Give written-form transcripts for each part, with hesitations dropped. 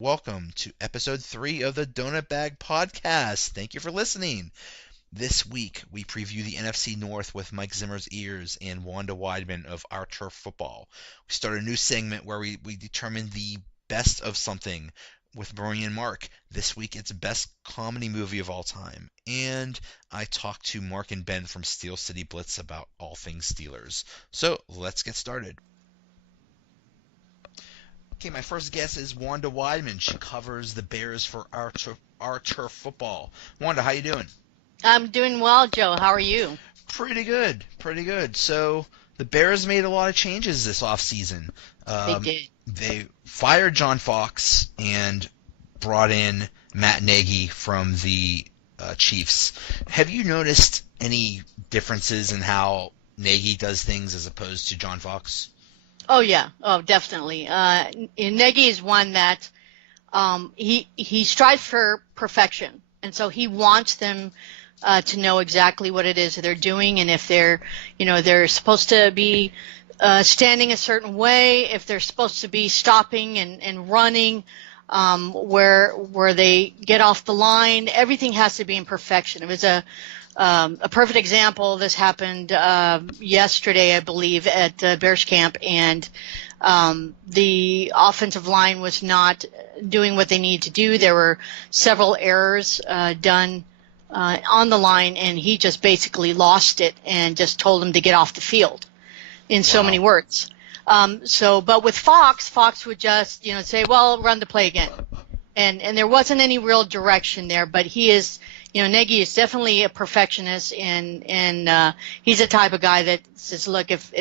Welcome to episode 3 of the Donut Bag Podcast. Thank you for listening. This week, we preview the NFC North with Mike Zimmers Ears and Wanda Wiedman of Our Turf Football. We start a new segment where we determine the best of something with Bernie and Mark. This week, it's best comedy movie of all time. And I talked to Mark and Ben from Steel City Blitz about all things Steelers. So, let's get started. Okay, my first guest is Wanda Wiedman. She covers the Bears for Our Turf Football. Wanda, how you doing? I'm doing well, Joe. How are you? Pretty good. So the Bears made a lot of changes this offseason. They did. They fired John Fox and brought in Matt Nagy from the Chiefs. Have you noticed any differences in how Nagy does things as opposed to John Fox? Oh, yeah. Oh, definitely. Nagy is one that he strives for perfection. And so he wants them to know exactly what it is that they're doing, and if they're supposed to be standing a certain way, if they're supposed to be stopping and running, where they get off the line, everything has to be in perfection. It was a perfect example. This happened yesterday, I believe, at Bears camp, and the offensive line was not doing what they needed to do. There were several errors done on the line, and he just basically lost it and just told them to get off the field in so many words. But with Fox would just say, well, run the play again. And there wasn't any real direction there, but he is, Nagy is definitely a perfectionist, and he's the type of guy that says, look, if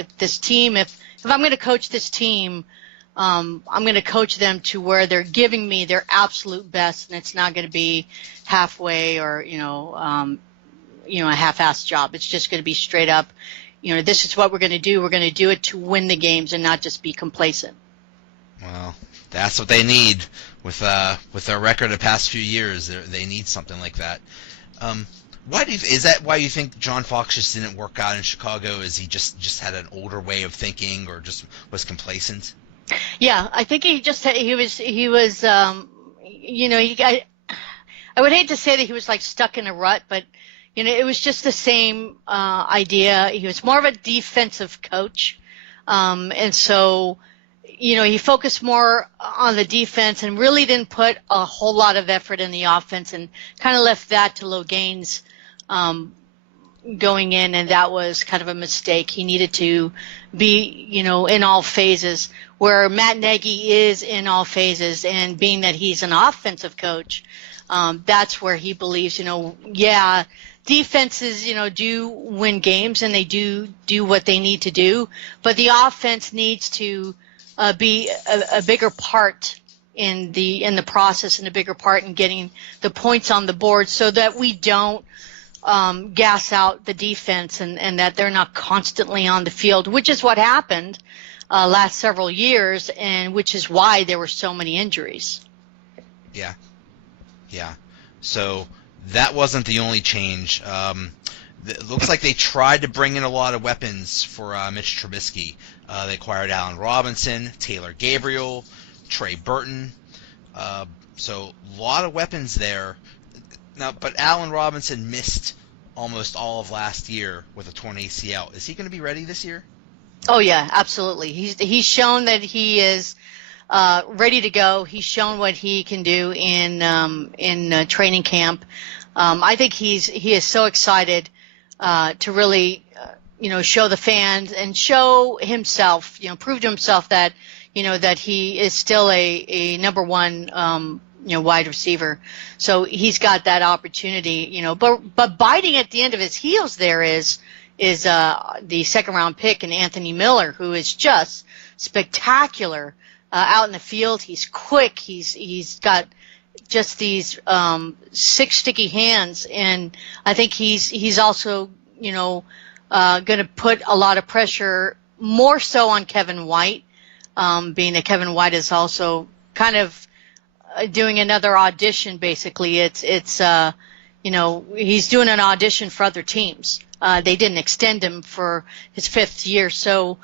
I'm going to coach this team, I'm going to coach them to where they're giving me their absolute best, and it's not going to be halfway or a half-assed job. It's just going to be straight up. This is what we're going to do. We're going to do it to win the games and not just be complacent. Well, that's what they need with their record the past few years. They need something like that. Is that why you think John Fox just didn't work out in Chicago? Is he just had an older way of thinking, or just was complacent? Yeah, I think I would hate to say that he was like stuck in a rut, but it was just the same idea. He was more of a defensive coach, and so he focused more on the defense and really didn't put a whole lot of effort in the offense, and kind of left that to Logain's going in, and that was kind of a mistake. He needed to be, in all phases, where Matt Nagy is in all phases, and being that he's an offensive coach, that's where he believes, defenses, do win games, and they do what they need to do, but the offense needs to be a bigger part in the process, and a bigger part in getting the points on the board, so that we don't gas out the defense, and that they're not constantly on the field, which is what happened last several years, and which is why there were so many injuries. Yeah. So that wasn't the only change. It looks like they tried to bring in a lot of weapons for Mitch Trubisky. They acquired Allen Robinson, Taylor Gabriel, Trey Burton. So a lot of weapons there. Now, but Allen Robinson missed almost all of last year with a torn ACL. Is he going to be ready this year? Oh yeah, absolutely. He's shown that he is ready to go. He's shown what he can do in training camp. I think he is so excited to really show the fans and show himself, prove to himself that that he is still a number one wide receiver. So he's got that opportunity, but biting at the end of his heels there is the second round pick, and Anthony Miller, who is just spectacular out in the field. He's quick. He's got just these six sticky hands, and I think he's also going to put a lot of pressure, more so on Kevin White, being that Kevin White is also kind of doing another audition. Basically, it's he's doing an audition for other teams. They didn't extend him for his 5th year, so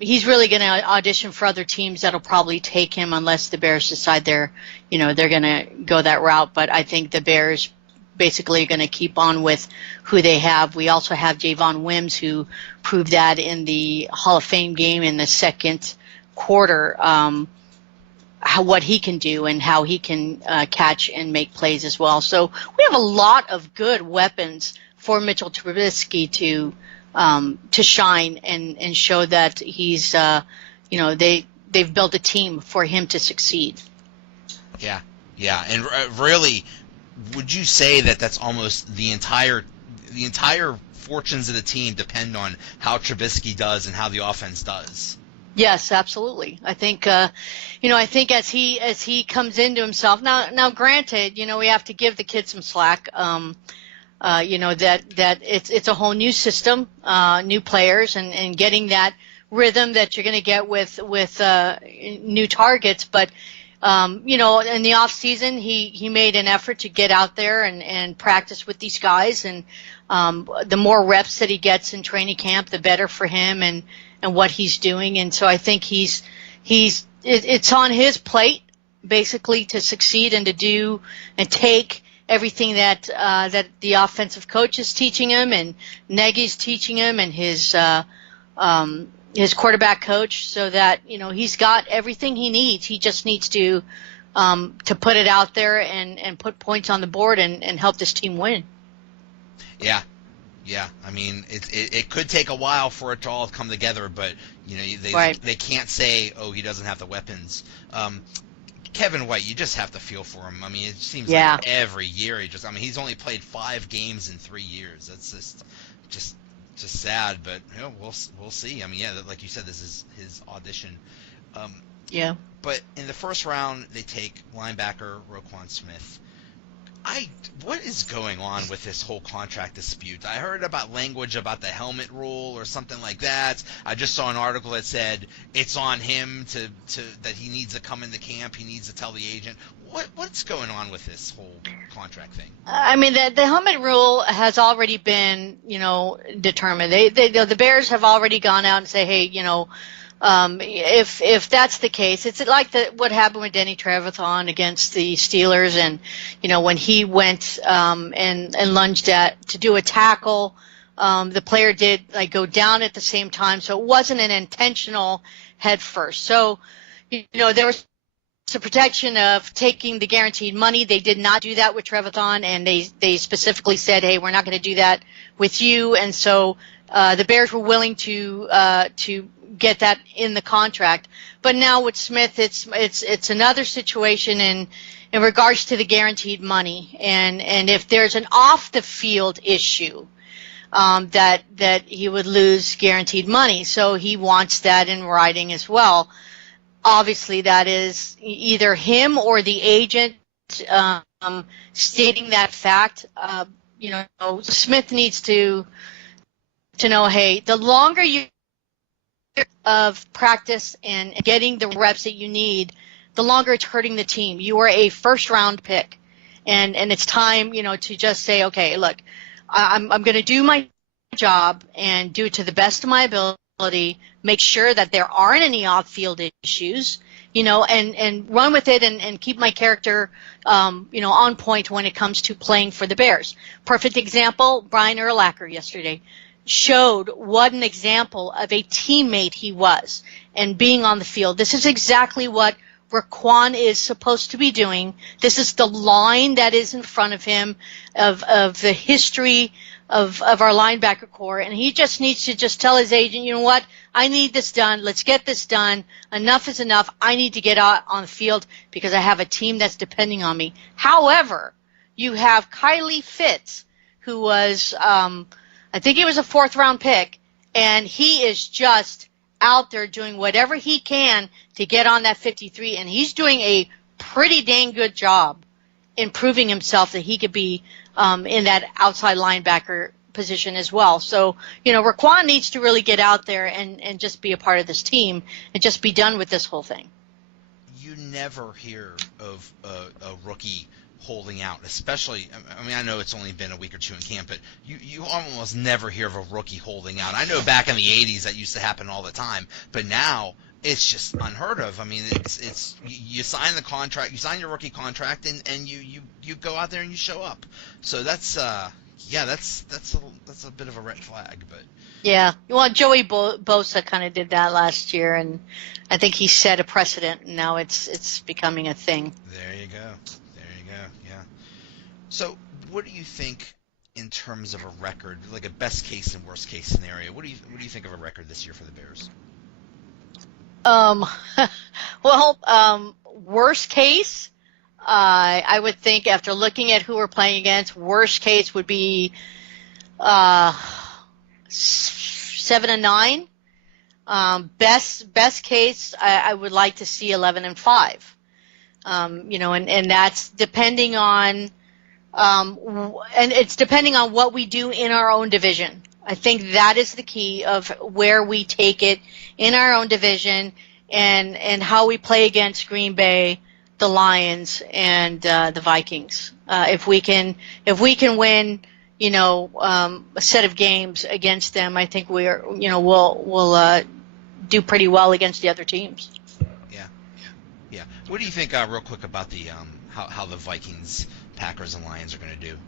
he's really going to audition for other teams that'll probably take him unless the Bears decide they're going to go that route. But I think the Bears basically are going to keep on with who they have. We also have Javon Wims, who proved that in the Hall of Fame game in the second quarter, what he can do and how he can catch and make plays as well. So we have a lot of good weapons for Mitchell Trubisky to shine and show that he's they've built a team for him to succeed. Yeah, and really, would you say that that's almost the entire fortunes of the team depend on how Trubisky does and how the offense does? Yes, absolutely. I think I think as he comes into himself now. Granted, we have to give the kid some slack. That it's a whole new system, new players, and getting that rhythm that you're going to get with new targets. But in the off season, he made an effort to get out there and practice with these guys, and the more reps that he gets in training camp, the better for him and what he's doing. And so I think it's on his plate basically to succeed and to do and take everything that the offensive coach is teaching him and Nagy's teaching him and his quarterback coach, so that he's got everything he needs. He just needs to put it out there and put points on the board and help this team win. Yeah. I mean, it could take a while for it to all come together, but they can't say, oh, he doesn't have the weapons. Kevin White, you just have to feel for him. I mean, it seems like every year he's only played 5 games in 3 years. That's just sad, but we'll see. I mean, like you said, this is his audition. But in the first round, they take linebacker Roquan Smith. What is going on with this whole contract dispute? I heard about language about the helmet rule or something like that. I just saw an article that said it's on him that he needs to come into camp. He needs to tell the agent. What's going on with this whole contract thing? I mean, the helmet rule has already been, determined. The Bears have already gone out and say, hey, if that's the case, it's like what happened with Denny Trevathan against the Steelers, and when he went and lunged to do a tackle, the player did go down at the same time, so it wasn't an intentional head first. So there was a protection of taking the guaranteed money. They did not do that with Trevathan, and they specifically said, hey, we're not going to do that with you, and so the Bears were willing to get that in the contract. But now with Smith, it's another situation in regards to the guaranteed money, and if there's an off the field issue, that he would lose guaranteed money. So he wants that in writing as well. Obviously, that is either him or the agent stating that fact. Smith needs to know, hey, the longer you of practice and getting the reps that you need, the longer it's hurting the team. You are a first-round pick, and it's time, to just say, okay, look, I'm going to do my job and do it to the best of my ability, make sure that there aren't any off-field issues, and run with it and keep my character, on point when it comes to playing for the Bears. Perfect example, Brian Urlacher yesterday showed what an example of a teammate he was and being on the field. This is exactly what Roquan is supposed to be doing. This is the line that is in front of him of the history of our linebacker core, and he just needs to just tell his agent, you know what, I need this done. Let's get this done. Enough is enough. I need to get out on the field because I have a team that's depending on me. However, you have Kylie Fitz, who was I think he was a 4th-round pick, and he is just out there doing whatever he can to get on that 53, and he's doing a pretty dang good job in proving himself that he could be in that outside linebacker position as well. So, Roquan needs to really get out there and just be a part of this team and just be done with this whole thing. You never hear of a rookie holding out, especially. I mean, I know it's only been a week or two in camp, but you almost never hear of a rookie holding out. I know back in the '80s that used to happen all the time, but now it's just unheard of. I mean, it's you sign the contract, you sign your rookie contract, and you go out there and you show up. So that's that's a bit of a red flag, but. Yeah, well, Joey Bosa kind of did that last year, and I think he set a precedent, and now it's becoming a thing. There you go. Yeah. So, what do you think in terms of a record, like a best case and worst case scenario? What do you think of a record this year for the Bears? Worst case, I would think after looking at who we're playing against, worst case would be 7-9. Best case, I would like to see 11-5. And that's depending on, and it's depending on what we do in our own division. I think that is the key of where we take it in our own division, and how we play against Green Bay, the Lions, and the Vikings. If we can win, a set of games against them, I think we'll do pretty well against the other teams. Yeah. What do you think, real quick, about the how the Vikings, Packers, and Lions are going to do?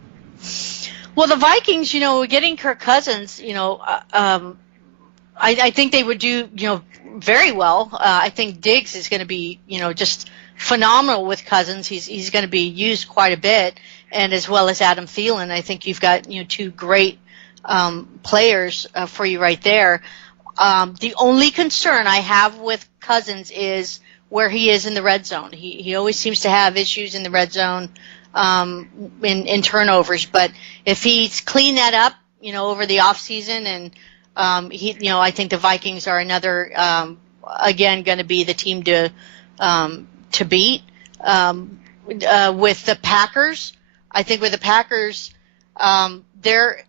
Well, the Vikings, getting Kirk Cousins, I think they would do, very well. I think Diggs is going to be, just phenomenal with Cousins. He's going to be used quite a bit, and as well as Adam Thielen. I think you've got, two great players for you right there. The only concern I have with Cousins is where he is in the red zone. He always seems to have issues in the red zone in turnovers. But if he's cleaned that up, over the off season, and I think the Vikings are another again going to be the team to beat. With the Packers, I think with the Packers, their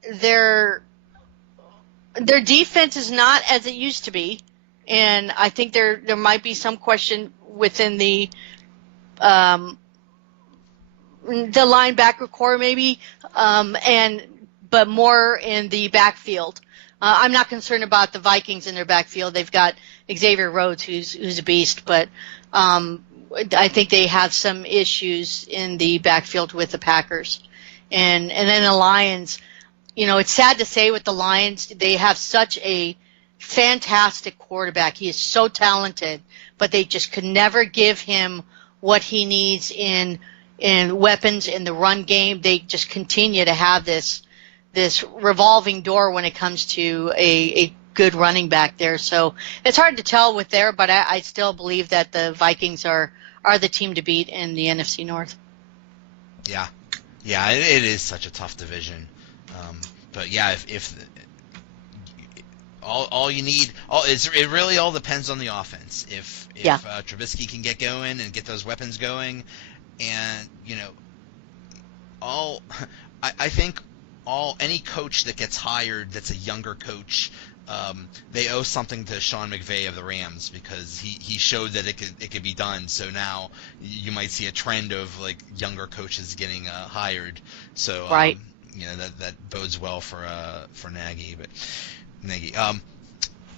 defense is not as it used to be, and I think there might be some question within the linebacker core maybe, but more in the backfield. I'm not concerned about the Vikings in their backfield. They've got Xavier Rhodes, who's a beast, but I think they have some issues in the backfield with the Packers. And then the Lions, it's sad to say with the Lions, they have such a fantastic quarterback. He is so talented, but they just could never give him what he needs in weapons in the run game. They just continue to have this revolving door when it comes to a good running back there. So it's hard to tell with there, but I still believe that the Vikings are the team to beat in the NFC North. Yeah, it is such a tough division. But yeah, if all you need, it really all depends on the offense. If Trubisky can get going and get those weapons going, and I think any coach that gets hired that's a younger coach, they owe something to Sean McVay of the Rams, because he showed that it could be done. So now you might see a trend of like younger coaches getting hired. So right. That bodes well for Nagy. But Nagy,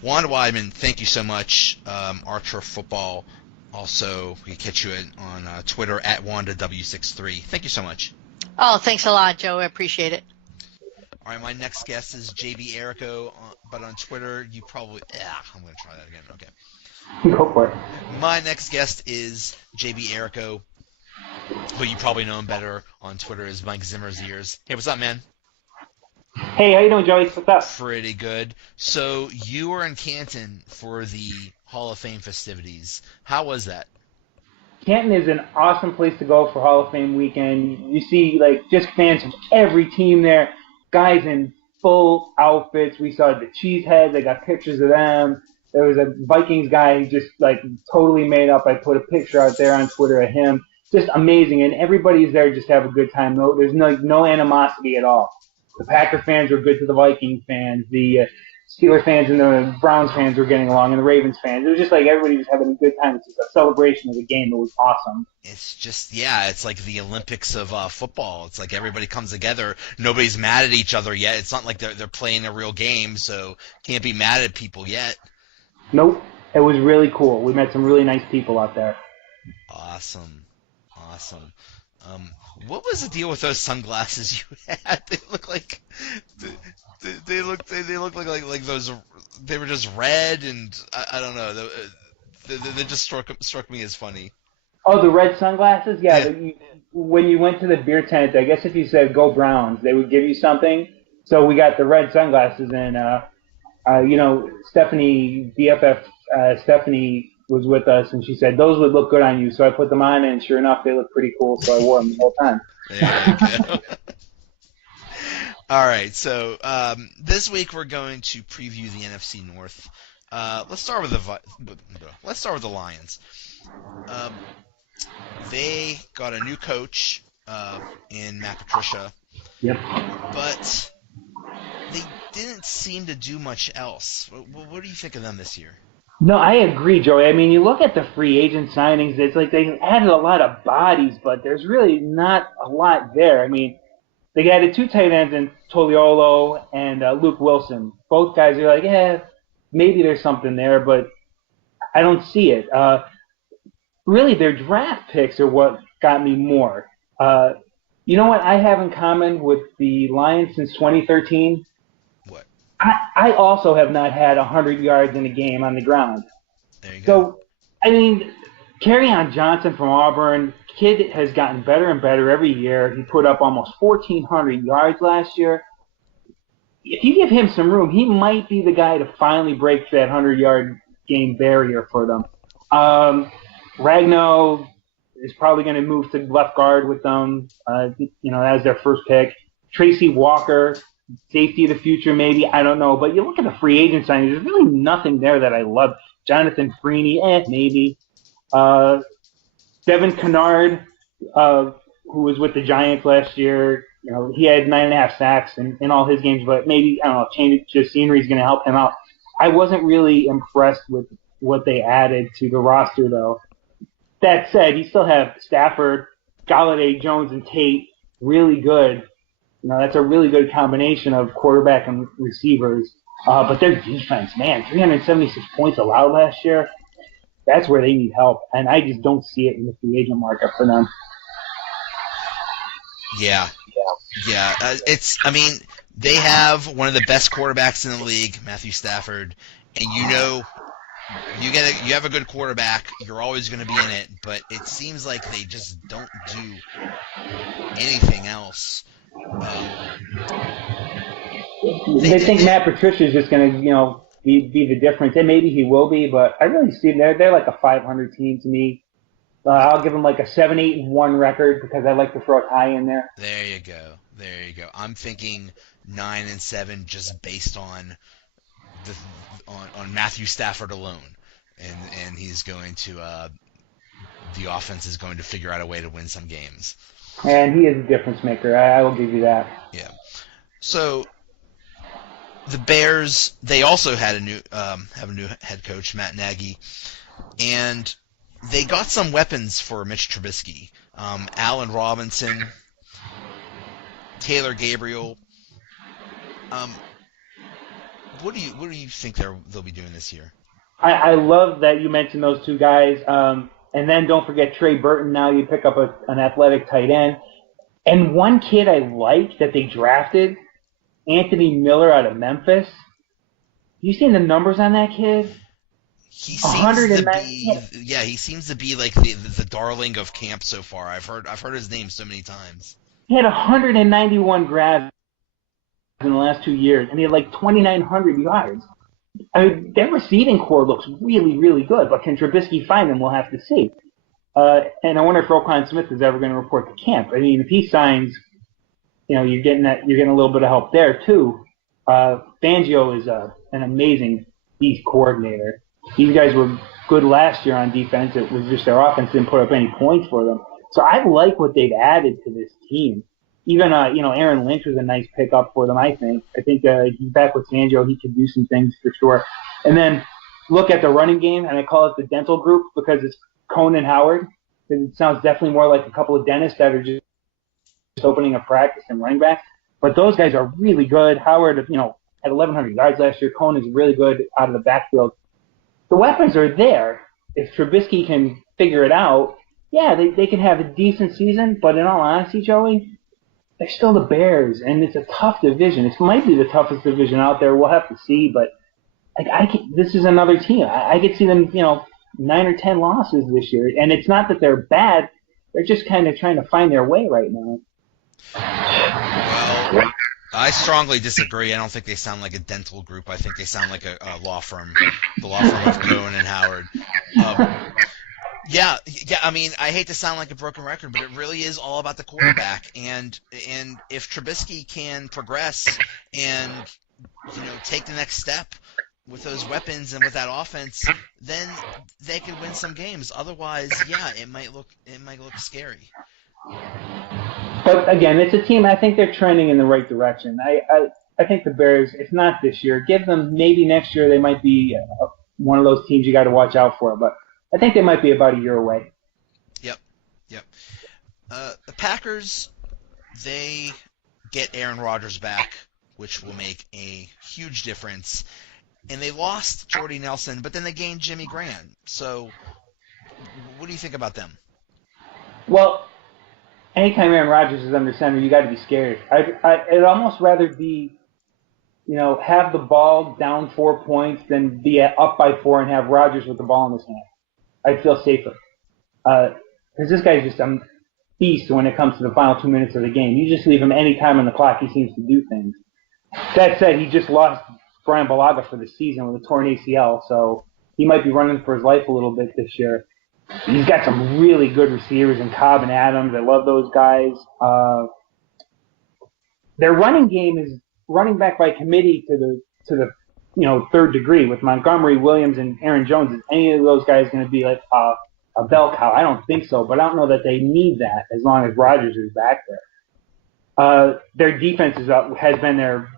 Wanda Wiedman, thank you so much. Archer Football. Also, we catch you on Twitter at WandaW63. Thank you so much. Oh, thanks a lot, Joe. I appreciate it. All right, my next guest is JB Erico, but on Twitter, you probably... I'm going to try that again. Okay. Go for it. My next guest is JB Erico, but you probably know him better on Twitter as Mike Zimmers Ears. Hey, what's up, man? Hey, how you doing, Joey? What's up? Pretty good. So you were in Canton for the Hall of Fame festivities. How was that? Canton is an awesome place to go for Hall of Fame weekend. You see, just fans from every team there. Guys in full outfits. We saw the Cheeseheads. I got pictures of them. There was a Vikings guy who just totally made up. I put a picture out there on Twitter of him. Just amazing. And everybody's there just to have a good time. There's no animosity at all. The Packer fans were good to the Viking fans. The Steelers fans and the Browns fans were getting along, and the Ravens fans. It was just like everybody was having a good time. It's just a celebration of the game. It was awesome. It's just, yeah, it's like the Olympics of football. It's like everybody comes together. Nobody's mad at each other yet. It's not like they're playing a real game, so can't be mad at people yet. Nope. It was really cool. We met some really nice people out there. Awesome. What was the deal with those sunglasses you had? They look like they look like those. They were just red, and I don't know. They just struck me as funny. Oh, the red sunglasses? Yeah. When you went to the beer tent, I guess if you said "Go Browns," they would give you something. So we got the red sunglasses, and Stephanie, BFF Stephanie was with us, and she said those would look good on you. So I put them on, and sure enough, they look pretty cool. So I wore them the whole time. There you go. All right, so this week we're going to preview the NFC North. Let's start with the Lions. They got a new coach in Matt Patricia. Yep. But they didn't seem to do much else. What do you think of them this year? No, I agree, Joey. I mean, you look at the free agent signings, it's like they added a lot of bodies, but there's really not a lot there. I mean, they added 2 tight ends in Toliolo and Luke Wilson. Both guys are like, maybe there's something there, but I don't see it. Really, their draft picks are what got me more. You know what I have in common with the Lions since 2013? What? I also have not had 100 yards in a game on the ground. There you go. So, I mean, Kerryon Johnson from Auburn, kid has gotten better and better every year. He put up almost 1,400 yards last year. If you give him some room, he might be the guy to finally break that 100-yard game barrier for them. Ragnow is probably going to move to left guard with them, as their first pick. Tracy Walker, safety of the future, maybe. I don't know. But you look at the free agent signings, there's really nothing there that I love. Jonathan Freeney, maybe. Devin Kennard, who was with the Giants last year, he had 9.5 sacks in all his games, but maybe, I don't know, change of scenery is going to help him out. I wasn't really impressed with what they added to the roster, though. That said, you still have Stafford, Galladay, Jones, and Tate, really good. That's a really good combination of quarterback and receivers. But their defense, man, 376 points allowed last year. That's where they need help, and I just don't see it in the free agent market for them. Yeah. They have one of the best quarterbacks in the league, Matthew Stafford, and you have a good quarterback, you're always going to be in it, but it seems like they just don't do anything else. They think Matt Patricia is just going to, be the difference, and maybe he will be, but I really see they're like a 500 team to me. I'll give them like a 7-8-1 record because I like to throw a tie in there. There you go. I'm thinking 9-7 just based on on Matthew Stafford alone, and he's going to the offense is going to figure out a way to win some games. And he is a difference maker. I will give you that. Yeah. So the Bears, they also had have a new head coach, Matt Nagy, and they got some weapons for Mitch Trubisky. Allen Robinson, Taylor Gabriel. What do you think they'll be doing this year? I love that you mentioned those two guys. And then don't forget Trey Burton. Now you pick up an athletic tight end. And one kid I like that they drafted, Anthony Miller out of Memphis. You seen the numbers on that kid? He seems to be like the darling of camp so far. I've heard his name so many times. He had 191 grabs in the last 2 years, and he had like 2,900 yards. I mean, their receiving core looks really, really good, but can Trubisky find them? We'll have to see. And I wonder if Roquan Smith is ever going to report to camp. I mean, if he signs, you're getting a little bit of help there too. Fangio is an amazing beast coordinator. These guys were good last year on defense. It was just their offense didn't put up any points for them. So I like what they've added to this team. Even Aaron Lynch was a nice pickup for them. I think he's back with Fangio. He could do some things for sure. And then look at the running game, and I call it the dental group because it's Cone and Howard. Because it sounds definitely more like a couple of dentists that are just opening a practice and running back. But those guys are really good. Howard, had 1,100 yards last year. Cone is really good out of the backfield. The weapons are there. If Trubisky can figure it out, yeah, they can have a decent season. But in all honesty, Joey, they're still the Bears, and it's a tough division. It might be the toughest division out there. We'll have to see, but this is another team. I could see them, 9 or 10 losses this year, and it's not that they're bad. They're just kind of trying to find their way right now. Well, I strongly disagree. I don't think they sound like a dental group. I think they sound like a law firm, the law firm of Cohen and Howard. Yeah. I mean, I hate to sound like a broken record, but it really is all about the quarterback. And if Trubisky can progress and take the next step with those weapons and with that offense, then they could win some games. Otherwise, yeah, it might look scary. But again, it's a team. I think they're trending in the right direction. I think the Bears, if not this year, give them maybe next year. They might be one of those teams you got to watch out for. But I think they might be about a year away. Yep. The Packers, they get Aaron Rodgers back, which will make a huge difference. And they lost Jordy Nelson, but then they gained Jimmy Graham. So what do you think about them? Well, anytime Aaron Rodgers is under center, you got to be scared. I'd almost rather be, have the ball down 4 points than be up by 4 and have Rodgers with the ball in his hand. I'd feel safer. Because this guy's just a beast when it comes to the final 2 minutes of the game. You just leave him any time on the clock, he seems to do things. That said, he just lost Brian Bulaga for the season with a torn ACL, so he might be running for his life a little bit this year. He's got some really good receivers in Cobb and Adams. I love those guys. Their running game is running back by committee to the third degree with Montgomery, Williams, and Aaron Jones. Is any of those guys going to be like a bell cow? I don't think so, but I don't know that they need that as long as Rodgers is back there. Their defense has been their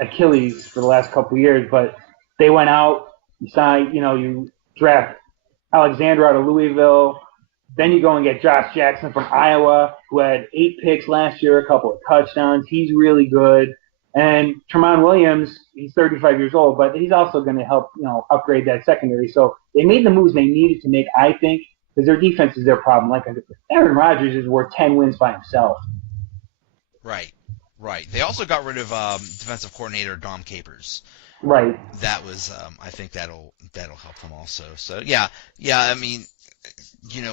Achilles for the last couple of years, but they went out, you draft Alexander out of Louisville, then you go and get Josh Jackson from Iowa, who had 8 picks last year, a couple of touchdowns. He's really good. And Tramon Williams, he's 35 years old, but he's also going to help, upgrade that secondary. So they made the moves they needed to make, I think, because their defense is their problem. Like Aaron Rodgers is worth 10 wins by himself. Right. They also got rid of defensive coordinator Dom Capers. Right. That was, I think that'll help them also. So yeah. I mean,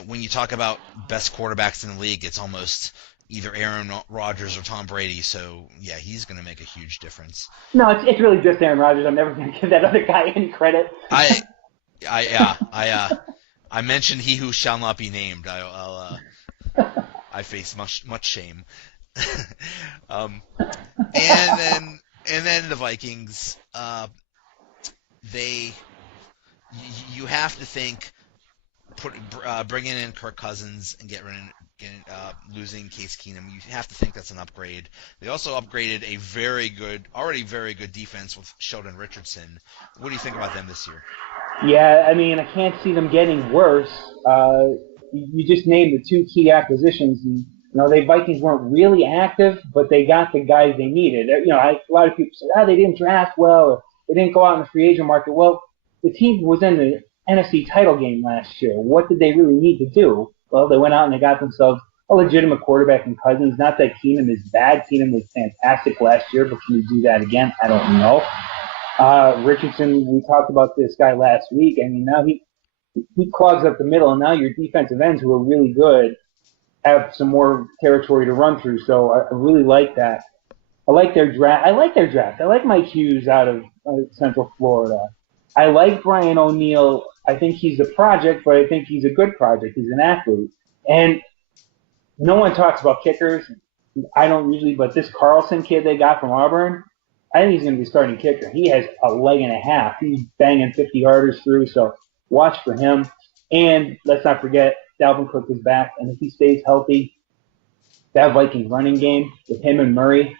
when you talk about best quarterbacks in the league, it's almost either Aaron Rodgers or Tom Brady. So yeah, he's going to make a huge difference. No, it's really just Aaron Rodgers. I'm never going to give that other guy any credit. I mentioned he who shall not be named. I face much shame. And then the Vikings, you have to think bringing in Kirk Cousins and losing Case Keenum. You have to think that's an upgrade. They also upgraded already very good defense with Sheldon Richardson. What do you think about them this year? Yeah, I mean, I can't see them getting worse. You just named the 2 key acquisitions. And, the Vikings weren't really active, but they got the guys they needed. A lot of people say, they didn't draft well, or they didn't go out in the free agent market. Well, the team was in the NFC title game last year. What did they really need to do? Well, they went out and they got themselves a legitimate quarterback in Cousins. Not that Keenum is bad. Keenum was fantastic last year, but can we do that again? I don't know. Richardson, we talked about this guy last week. I mean, now he clogs up the middle, and now your defensive ends who are really good have some more territory to run through. So I really like that. I like their draft. I like Mike Hughes out of Central Florida. I like Brian O'Neill. I think he's a project, but I think he's a good project. He's an athlete. And no one talks about kickers. I don't usually, but this Carlson kid they got from Auburn, I think he's going to be starting kicker. He has a leg and a half. He's banging 50-yarders through, so watch for him. And let's not forget, Dalvin Cook is back, and if he stays healthy, that Vikings running game with him and Murray.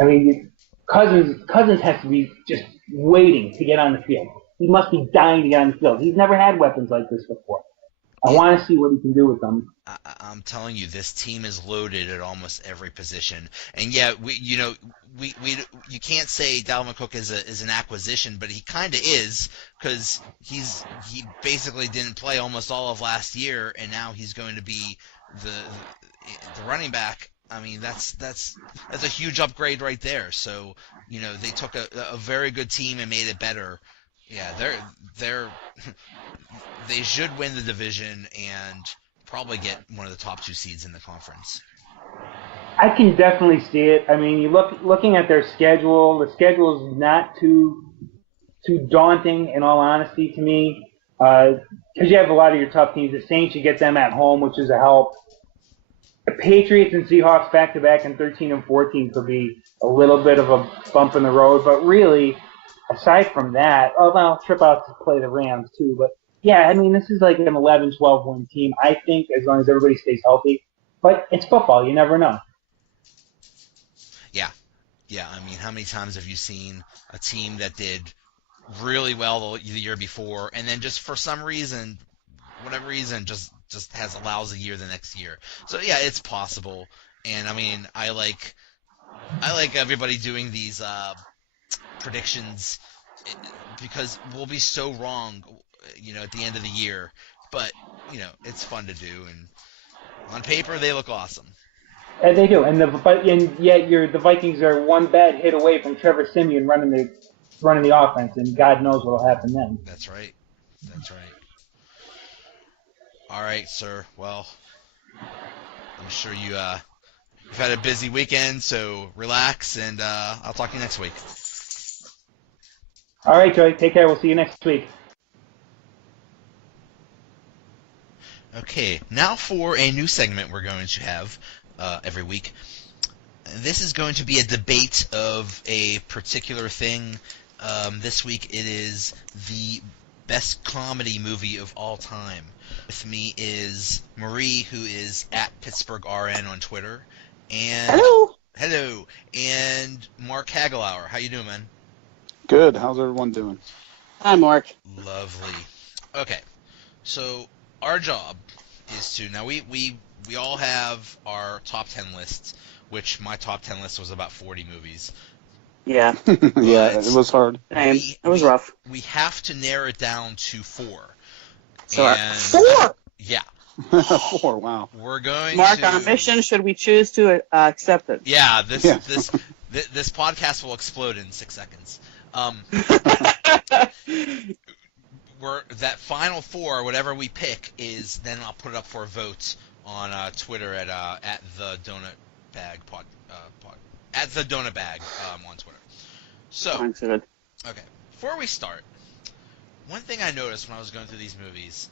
I mean, Cousins has to be just waiting to get on the field. He must be dying to get on the field. He's never had weapons like this before. I want to see what he can do with them. I'm telling you, this team is loaded at almost every position. And yeah, you can't say Dalvin Cook is an acquisition, but he kind of is, because he basically didn't play almost all of last year, and now he's going to be the running back. I mean, that's a huge upgrade right there. So, they took a very good team and made it better. Yeah, they should win the division and probably get one of the top 2 seeds in the conference. I can definitely see it. I mean, looking at their schedule, the schedule is not too daunting, in all honesty, to me, because you have a lot of your tough teams. The Saints, you get them at home, which is a help. The Patriots and Seahawks back-to-back in 13 and 14 could be a little bit of a bump in the road, but really, aside from that, I'll trip out to play the Rams too, but yeah, I mean, this is like an 11, 12 win team, I think, as long as everybody stays healthy. But it's football, you never know. Yeah, I mean, how many times have you seen a team that did really well the year before, and then just for some reason, whatever reason, just has a lousy year the next year? So yeah, it's possible. And I mean, I like everybody doing these predictions, because we'll be so wrong, at the end of the year. But it's fun to do, and on paper they look awesome. And they do, and yet the Vikings are one bad hit away from Trevor Siemian running the offense, and God knows what will happen then. That's right. All right, sir. Well, I'm sure you've had a busy weekend, so relax, and I'll talk to you next week. All right, Joey. Take care. We'll see you next week. Okay, now for a new segment we're going to have every week. This is going to be a debate of a particular thing. This week it is the best comedy movie of all time. With me is Marie, who is at PittsburghRN on Twitter, and hello, and Mark Hagelauer. How you doing, man? Good. How's everyone doing? Hi, Mark. Lovely. Okay, so our job is to we all have our top 10 lists, which my top 10 list was about 40 movies. Yeah. Yeah, it was hard. It was rough. We have to narrow it down to 4. So 4? Yeah. 4, wow. We're going Mark, to... on a mission, should we choose to accept it? Yeah, this podcast will explode in 6 seconds. That final 4, whatever we pick, is then I'll put it up for a vote on Twitter at the Donut Bag at the Donut Bag on Twitter. So, good. Okay, before we start, one thing I noticed when I was going through these movies,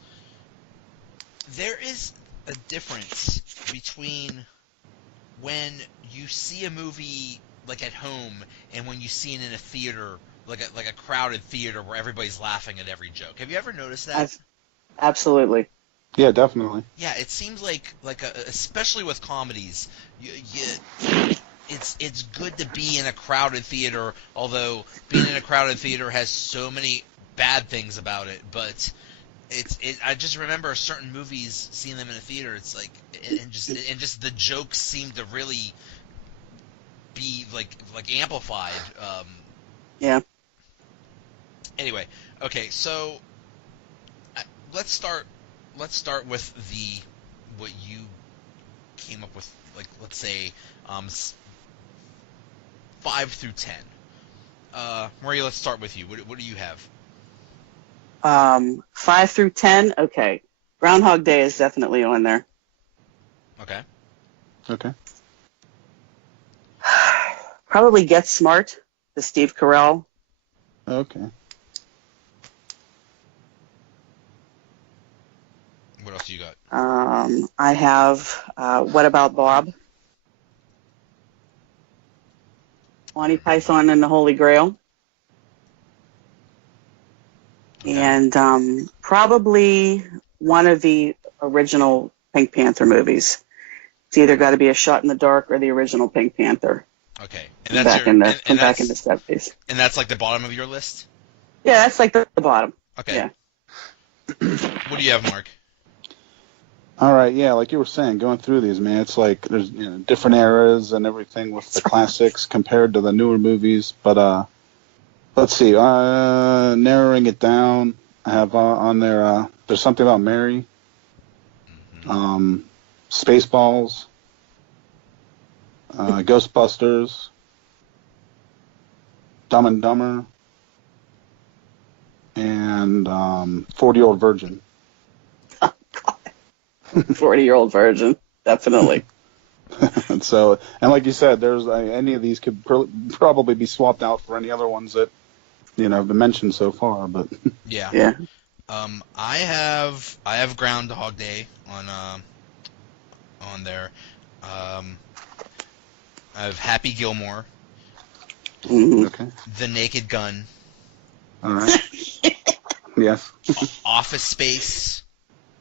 there is a difference between when you see a movie like at home and when you see it in a theater, like a crowded theater where everybody's laughing at every joke. Have you ever noticed that? Absolutely. Yeah, definitely. Yeah, it seems like especially with comedies, it's good to be in a crowded theater. Although being in a crowded theater has so many bad things about it, but I just remember certain movies, seeing them in a theater. It's like and just the jokes seem to really be like amplified. Yeah. Anyway, okay, so let's start with what you came up with, like, let's say 5 through 10. Maria, let's start with you. What do you have? 5 through 10. Okay, Groundhog Day is definitely on there. Okay. Probably Get Smart, the Steve Carell. Okay. What else you got? I have What About Bob? Monty Python and the Holy Grail. Okay. And probably one of the original Pink Panther movies. It's either got to be A Shot in the Dark or the original Pink Panther. Okay, From back in the 70s. And that's like the bottom of your list. Yeah, that's like the bottom. Okay. Yeah. What do you have, Mark? All right, yeah, like you were saying, going through these, man, it's like there's different eras and everything with the classics compared to the newer movies. But let's see, narrowing it down, I have on there, There's Something About Mary, Spaceballs, Ghostbusters, Dumb and Dumber, and 40-Year-Old Virgin. 40-Year-Old Virgin, definitely. And like you said, there's any of these could probably be swapped out for any other ones that have been mentioned so far. But yeah. I have Groundhog Day on there. I have Happy Gilmore, Okay. The Naked Gun, All right. Yes. Office Space,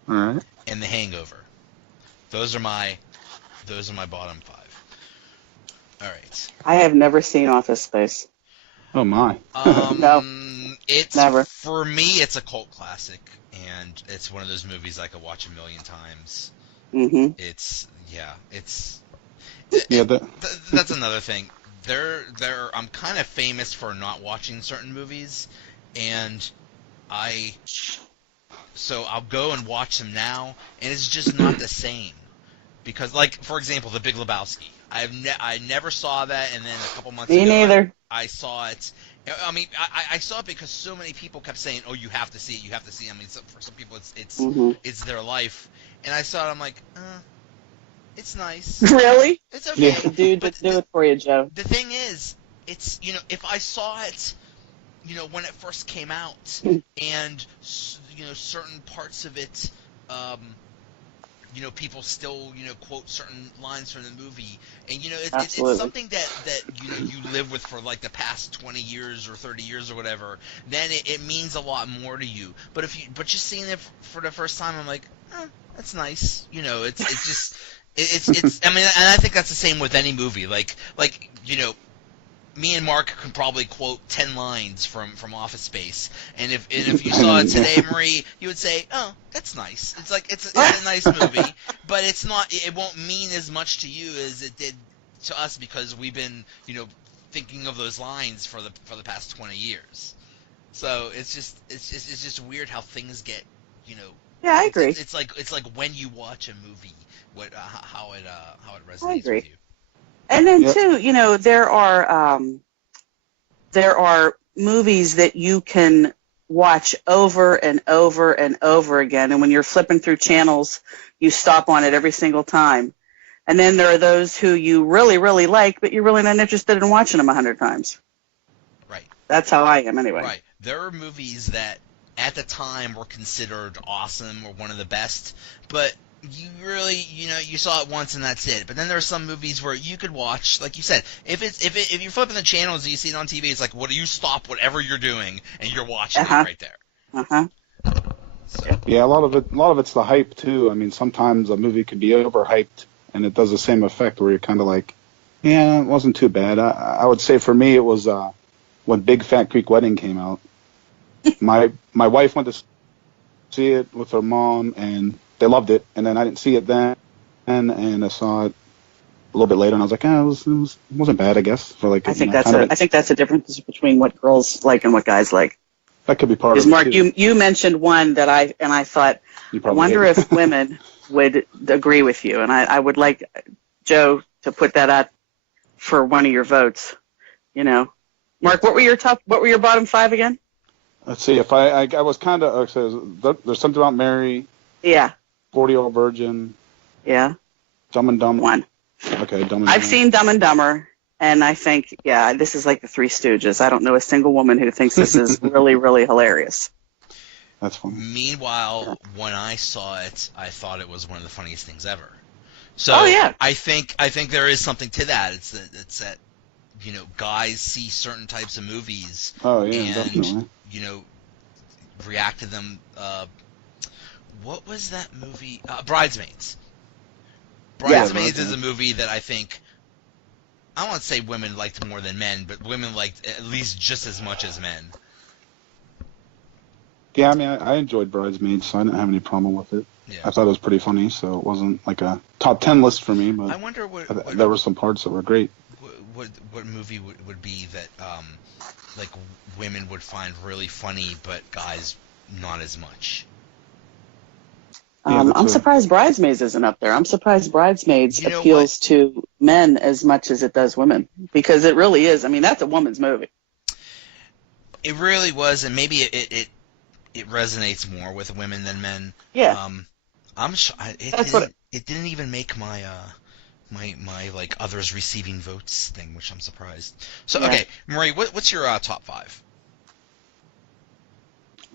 All right. and The Hangover. Those are my bottom 5. All right. I have never seen Office Space. Oh my. No. It's Never. For me, it's a cult classic, and it's one of those movies I could watch a million times. Mm-hmm. That's another thing. I'm kind of famous for not watching certain movies, and so I'll go and watch them now, and it's just not the same. Because, like, for example, The Big Lebowski. I never saw that, and then a couple months ago, neither. I saw it. I mean, I saw it because so many people kept saying, "Oh, you have to see it. You have to see it." I mean, for some people, it's their life. And I saw it. I'm like, it's nice. Really? It's okay. Yeah. Dude, just do it for you, Joe. The thing is, it's if I saw it, when it first came out, and certain parts of it, people still, quote certain lines from the movie, and it's something that you live with for like the past 20 years or 30 years or whatever. Then it means a lot more to you. But just seeing it for the first time, I'm like, that's nice. It's just it's. I mean, and I think that's the same with any movie. Like me and Mark can probably quote 10 lines from Office Space, and if you saw it today, Marie, you would say, "Oh, that's nice." It's like it's a nice movie, but it's not. It won't mean as much to you as it did to us because we've been thinking of those lines for the past 20 years. So it's just weird how things get Yeah, I agree. It's like when you watch a movie, how it resonates I agree. with you. And then too, there are movies that you can watch over and over and over again, and when you're flipping through channels, you stop on it every single time. And then there are those who you really, really like, but you're really not interested in watching them 100 times. Right. That's how I am, anyway. Right. There are movies that at the time were considered awesome or one of the best, but you really, you saw it once and that's it. But then there are some movies where you could watch, like you said, if you're flipping the channels and you see it on TV, it's like, you stop whatever you're doing and you're watching it right there. Uh-huh. So. Yeah, a lot of it's the hype too. I mean, sometimes a movie could be overhyped and it does the same effect where you're kind of like, yeah, it wasn't too bad. I would say for me it was when Big Fat Greek Wedding came out. My wife went to see it with her mom and they loved it, and then I didn't see it then, and I saw it a little bit later, and I was like, it wasn't bad, I guess. For like, I think that's a difference between what girls like and what guys like. That could be part of it. Mark, too. you mentioned one that I thought, I wonder if women would agree with you, and I would like Joe to put that out for one of your votes. Mark, what were your bottom 5 again? Let's see. If I was kind of there's Something About Mary. Yeah. 40-Year-Old Virgin. Yeah. Dumb and Dumber. One. Okay, Dumb and Dumber. I've seen Dumb and Dumber, and I think, this is like the Three Stooges. I don't know a single woman who thinks this is really, really hilarious. That's funny. Meanwhile, when I saw it, I thought it was one of the funniest things ever. So yeah. I think there is something to that. It's that guys see certain types of movies and definitely. react to them. What was that movie? Bridesmaids. Bridesmaids is a movie that I think, I won't say women liked more than men, but women liked at least just as much as men. Yeah, I mean, I enjoyed Bridesmaids, so I didn't have any problem with it. Yeah. I thought it was pretty funny, so it wasn't like a top 10 list for me, but I wonder there were some parts that were great. What movie would be that like women would find really funny, but guys not as much. I'm surprised Bridesmaids isn't up there. I'm surprised Bridesmaids appeals to men as much as it does women, because it really is. I mean, that's a woman's movie. It really was, and maybe it resonates more with women than men. Yeah. It didn't even make my my like others receiving votes thing, which I'm surprised. So Yeah. okay, Marie, what's your top 5?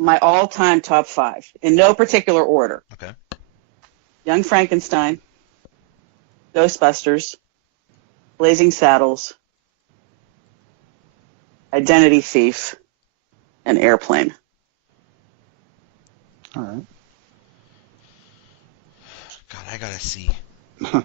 My all-time top 5, in no particular order. Okay. Young Frankenstein, Ghostbusters, Blazing Saddles, Identity Thief, and Airplane. All right. God, I gotta see. You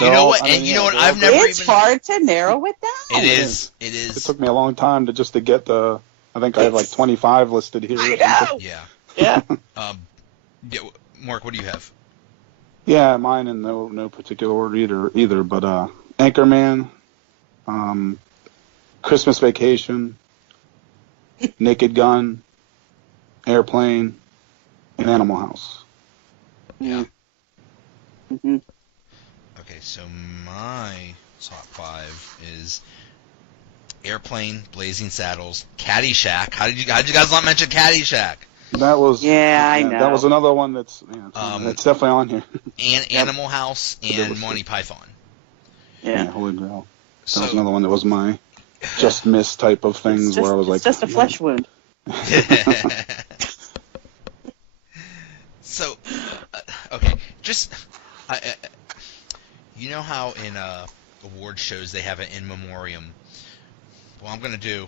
know what? And you know what? I've never It's hard to narrow it down. It is. It took me a long time to get the. I think I have like 25 listed here. I know. Yeah. Yeah. Yeah, Mark, what do you have? Yeah, mine in no particular order either. But Anchorman, Christmas Vacation, Naked Gun, Airplane, and Animal House. Yeah. Mm-hmm. Okay, so my top 5 is Airplane, Blazing Saddles, Caddyshack. How did you guys not mention Caddyshack? That was I know. That was another one that's it's definitely on here. And Animal House and Monty Python. Yeah. Holy Grail. That So was another one that was my just miss type of things where I was like, it's just a flesh wound. So, okay, just you know how in award shows they have an in memoriam. Well, I'm gonna do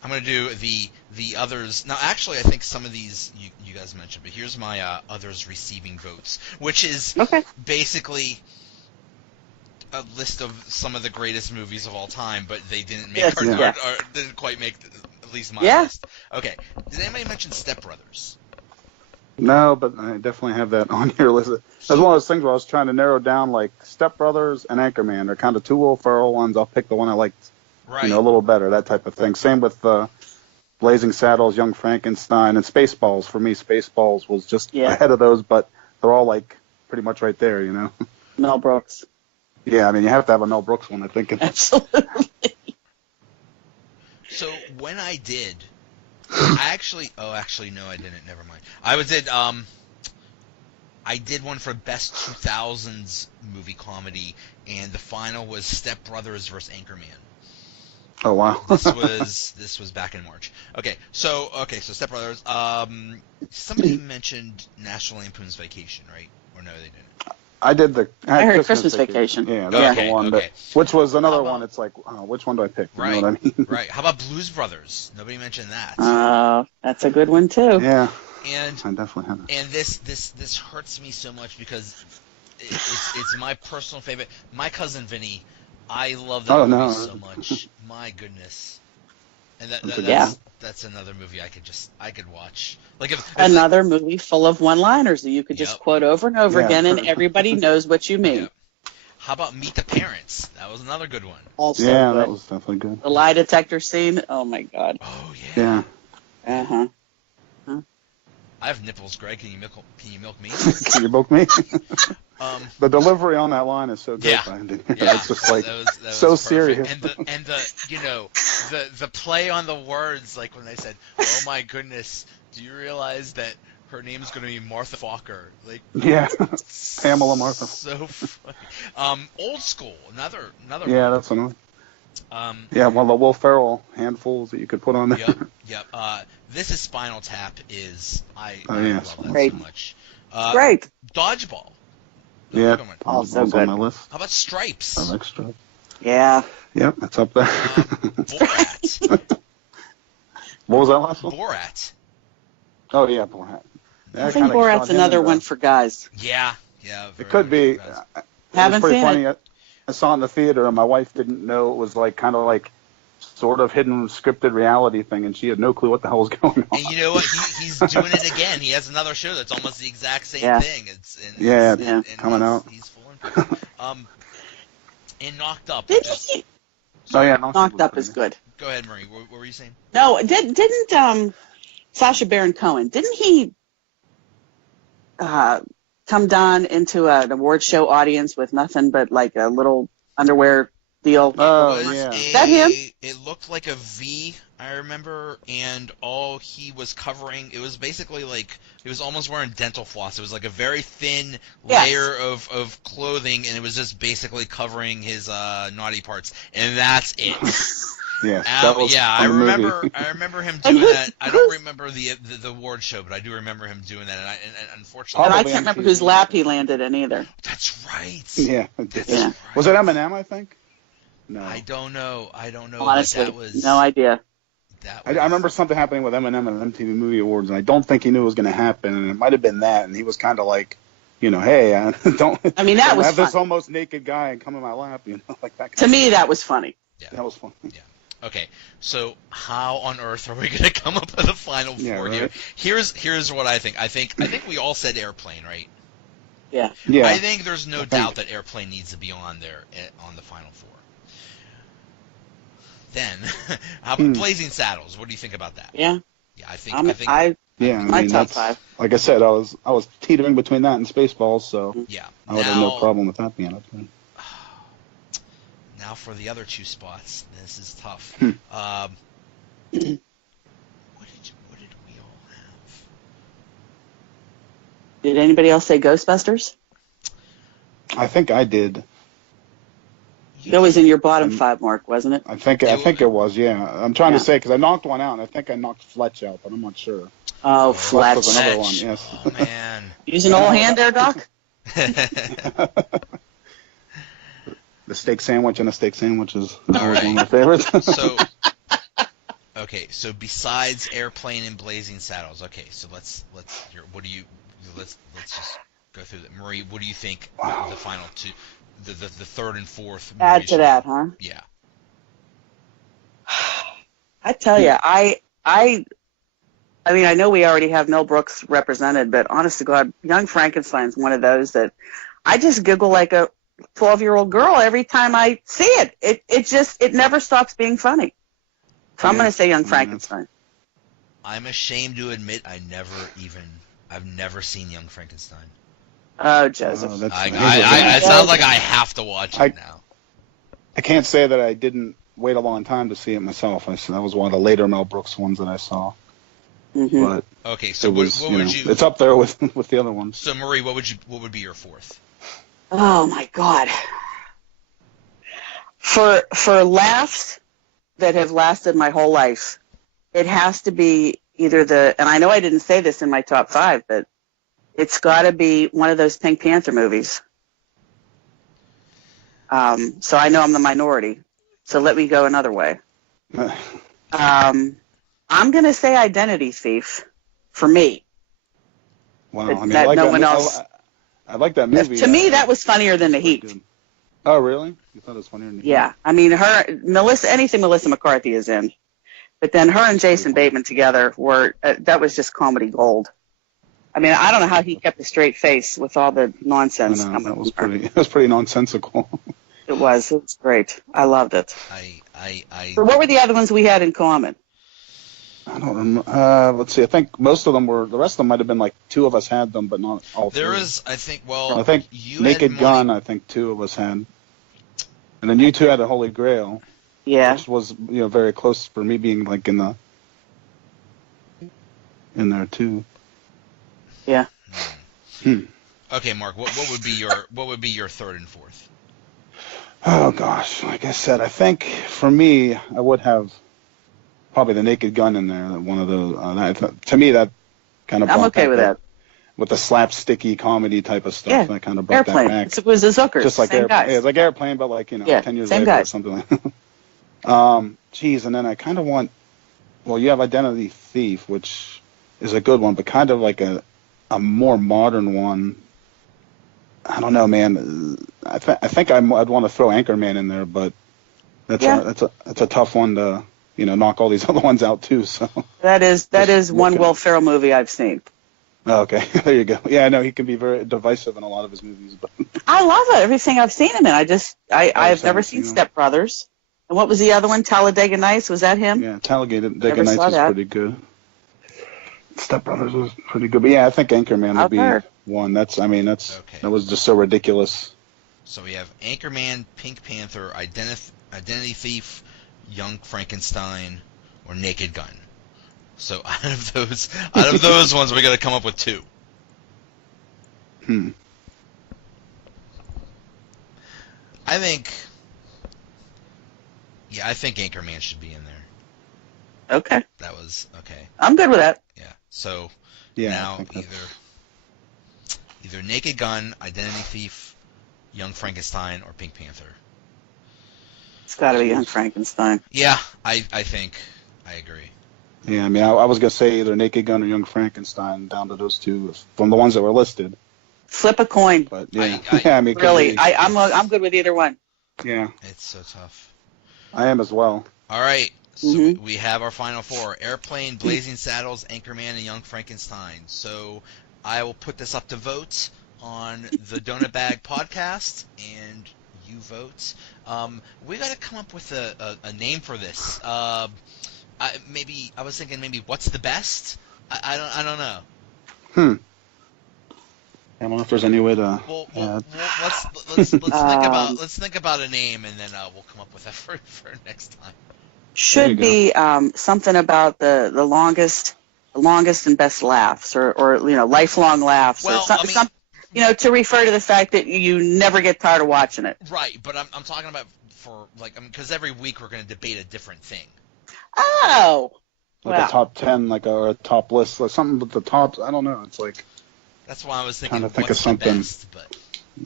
the others. Now, actually, I think some of these you guys mentioned, but here's my others receiving votes, which is basically a list of some of the greatest movies of all time, but they didn't make or didn't quite make at least my list. Okay, did anybody mention Step Brothers? No, but I definitely have that on your list. That's one of those things where I was trying to narrow down, like Step Brothers and Anchorman. They're kind of two Will Ferrell ones. I'll pick the one I liked, a little better, that type of thing. Same with Blazing Saddles, Young Frankenstein, and Spaceballs. For me, Spaceballs was just ahead of those, but they're all like pretty much right there, you know. Mel Brooks. Yeah, I mean, you have to have a Mel Brooks one, I think. Absolutely. So when I did, no, I didn't. Never mind. I did one for best 2000s movie comedy, and the final was Step Brothers versus Anchorman. Oh wow. This was back in March. So Step Brothers. Somebody mentioned National Lampoon's Vacation, right? Or no, they didn't. I did I heard Christmas Vacation. Yeah, that's the one. Okay. Which was another one. It's like, which one do I pick? You know what I mean? Right. How about Blues Brothers? Nobody mentioned that. That's a good one too. Yeah. And I definitely have it. And this hurts me so much because it's my personal favorite. My Cousin Vinny, I love that movie so much. My goodness. And that's another movie I could watch. Like another movie full of one-liners that you could just quote over and over again, and everybody knows what you mean. Yep. How about Meet the Parents? That was another good one. Also good. That was definitely good. The lie detector scene. Oh my God. Oh yeah. Yeah. I have nipples, Greg. Can you milk me? Can you milk me? The delivery on that line is so good. Yeah. It's just like that was so perfect. serious. And the play on the words, like when they said, "Oh my goodness, do you realize that her name's going to be Martha Fokker?" Like Pamela Martha. So funny. Old School, another. Yeah, that's another. One of the Will Ferrell handfuls that you could put on there. Yep. This is Spinal Tap. I love that Great. so much. Great. Dodgeball. Yeah, also good. On my list. How about Stripes? I like Stripes. Yeah. Yep, that's up there. Borat. What was that last one? Borat. Oh yeah, Borat. I think Borat's another one for guys. Yeah. It could be. Haven't pretty seen funny. it. I saw it in the theater, and my wife didn't know it was like kind of like sort of hidden scripted reality thing, and she had no clue what the hell was going on. And you know what? He's doing it again. He has another show that's almost the exact same Yeah. thing. Coming out. He's full in. And Knocked Up. Didn't Just, he? Oh yeah, Knocked Up is good. go ahead, Marie. What were you saying? No, didn't Sacha Baron Cohen, didn't he come down into an award show audience with nothing but like a little underwear deal? Oh It was yeah. Is that him? It looked like a V, I remember, and all he was covering, it was basically like, he was almost wearing dental floss. It was like a very thin Yes. layer of clothing, and it was just basically covering his naughty parts, and that's it. Yeah. That was Yeah, from I the remember. movie. I remember him And doing who- that. I don't remember the award show, but I do remember him doing that. And unfortunately, And I Probably can't remember MTV. whose lap he landed in either. that's right. Yeah. That's Yeah. right. Was it Eminem? I think. No. I don't know. But Honestly, that was no idea. That I was, remember something happening with Eminem at MTV Movie Awards, and I don't think he knew it was going to happen, and it might have been that, and he was kind of like, hey, don't. I mean, that don't was have this fun. almost naked guy come in my lap, like that. To me, that was funny. That was fun. Okay, so how on earth are we going to come up with a final Yeah, four right. here? Here's what I think. I think we all said Airplane, right? Yeah. Yeah. I think there's no doubt that Airplane needs to be on there on the final four. Then, how about Blazing Saddles? What do you think about that? Yeah. Yeah, I think Yeah, I my mean, top that's, five. like I said, I was teetering between that and Spaceballs, so yeah. I would have no problem with that being up there. Now for the other two spots, this is tough. Hmm. What did we all have? Did anybody else say Ghostbusters? I think I did. It was in your bottom five, Mark, wasn't it? I think it was. Yeah, I'm trying to say because I knocked one out, and I think I knocked Fletch out, but I'm not sure. Oh, Fletch was Fletch. another one. Yes. Oh man. Using old hand there, Doc? The steak sandwich and a steak sandwich is always one of my favorites. So besides Airplane and Blazing Saddles, so let's just go through that. Marie, what do you think the final two, the third and fourth Add movies to that, huh? Yeah. I tell you, I mean, I know we already have Mel Brooks represented, but honest to God, Young Frankenstein's one of those that I just giggle like a 12-year-old girl every time I see it. It never stops being funny. So I'm going to say Young Frankenstein. I'm ashamed to admit I've never seen Young Frankenstein. Oh, Joseph. Oh, It sounds like I have to watch it now. I can't say that I didn't wait a long time to see it myself. That was one of the later Mel Brooks ones that I saw. Mm-hmm. But Okay, so it was, what would you? It's up there with the other ones. So Marie, what would be your fourth? Oh, my God. For laughs that have lasted my whole life, it has to be either and I know I didn't say this in my top five, but it's got to be one of those Pink Panther movies. So I know I'm the minority. So let me go another way. I'm going to say Identity Thief for me. Wow, That- I mean, that I like no that. one else- I like that movie. To me, that was funnier than The pretty Heat. good. Oh, really? You thought it was funnier than The Heat? Yeah, I mean, anything Melissa McCarthy is in, but then her and Jason Bateman together were that was just comedy gold. I mean, I don't know how he kept a straight face with all the nonsense I know, coming. that was pretty nonsensical. It was great. I loved it. So what were the other ones we had in common? I don't remember. Let's see. I think most of them were. The rest of them might have been like two of us had them, but not all three. There is, I think. Well, I think you Naked had Gun. Money. I think two of us had, and then you two had a Holy Grail, Yeah. which was very close for me being like in there too. Yeah. Okay, Mark. What would be your third and fourth? Oh gosh, like I said, I think for me, I would have probably the Naked Gun in there. One of those. To me, that kind of. I'm okay with that. With the slapsticky comedy type of stuff, Yeah. that kind of brought Airplane. that back. It was the Zuckers. Just like same Airplane. guys. Yeah, it's like Airplane, but like 10 years same later or guys. something like that. Geez, and then I kind of want. Well, you have Identity Thief, which is a good one, but kind of like a more modern one. I don't know, man. I think I'd want to throw Anchorman in there, but that's a tough one to knock all these other ones out too. So that is one Will Ferrell movie I've seen. Oh, okay, there you go. Yeah, I know he can be very divisive in a lot of his movies, but I love it. Everything I've seen him in. I've never seen Step Brothers. And what was the other one? Talladega Nights? Was that him? Yeah, Talladega Nights was pretty good. Step Brothers was pretty good, but yeah, I think Anchorman would be one. That was just so ridiculous. So we have Anchorman, Pink Panther, Identity Thief, Young Frankenstein, or Naked Gun. So out of those ones, we got to come up with two. I think Anchorman should be in there. Okay. That was okay. I'm good with that. Yeah. So yeah, now either Naked Gun, Identity Thief, Young Frankenstein, or Pink Panther. It's got to be Young Frankenstein. Yeah, I think I agree. Yeah, I mean, I was gonna say either Naked Gun or Young Frankenstein, down to those two from the ones that were listed. Flip a coin. But yeah, I mean, really, I'm good with either one. Yeah, it's so tough. I am as well. All right, so we have our final four: Airplane, Blazing Saddles, Anchorman, and Young Frankenstein. So I will put this up to vote on the Donut Bag podcast, and you vote. We got to come up with a name for this. I was thinking maybe what's the best? I don't know. I don't know if there's any way to. Well, let's think about a name, and then we'll come up with that for next time. Should be something about the longest and best laughs, or lifelong laughs, well, or some to refer to the fact that you never get tired of watching it. Right, but I'm talking about because every week we're going to debate a different thing. Oh. A top 10, or a top list, like something with the tops. I don't know. It's like. That's why I was thinking. Trying to think of what's something. The best, but...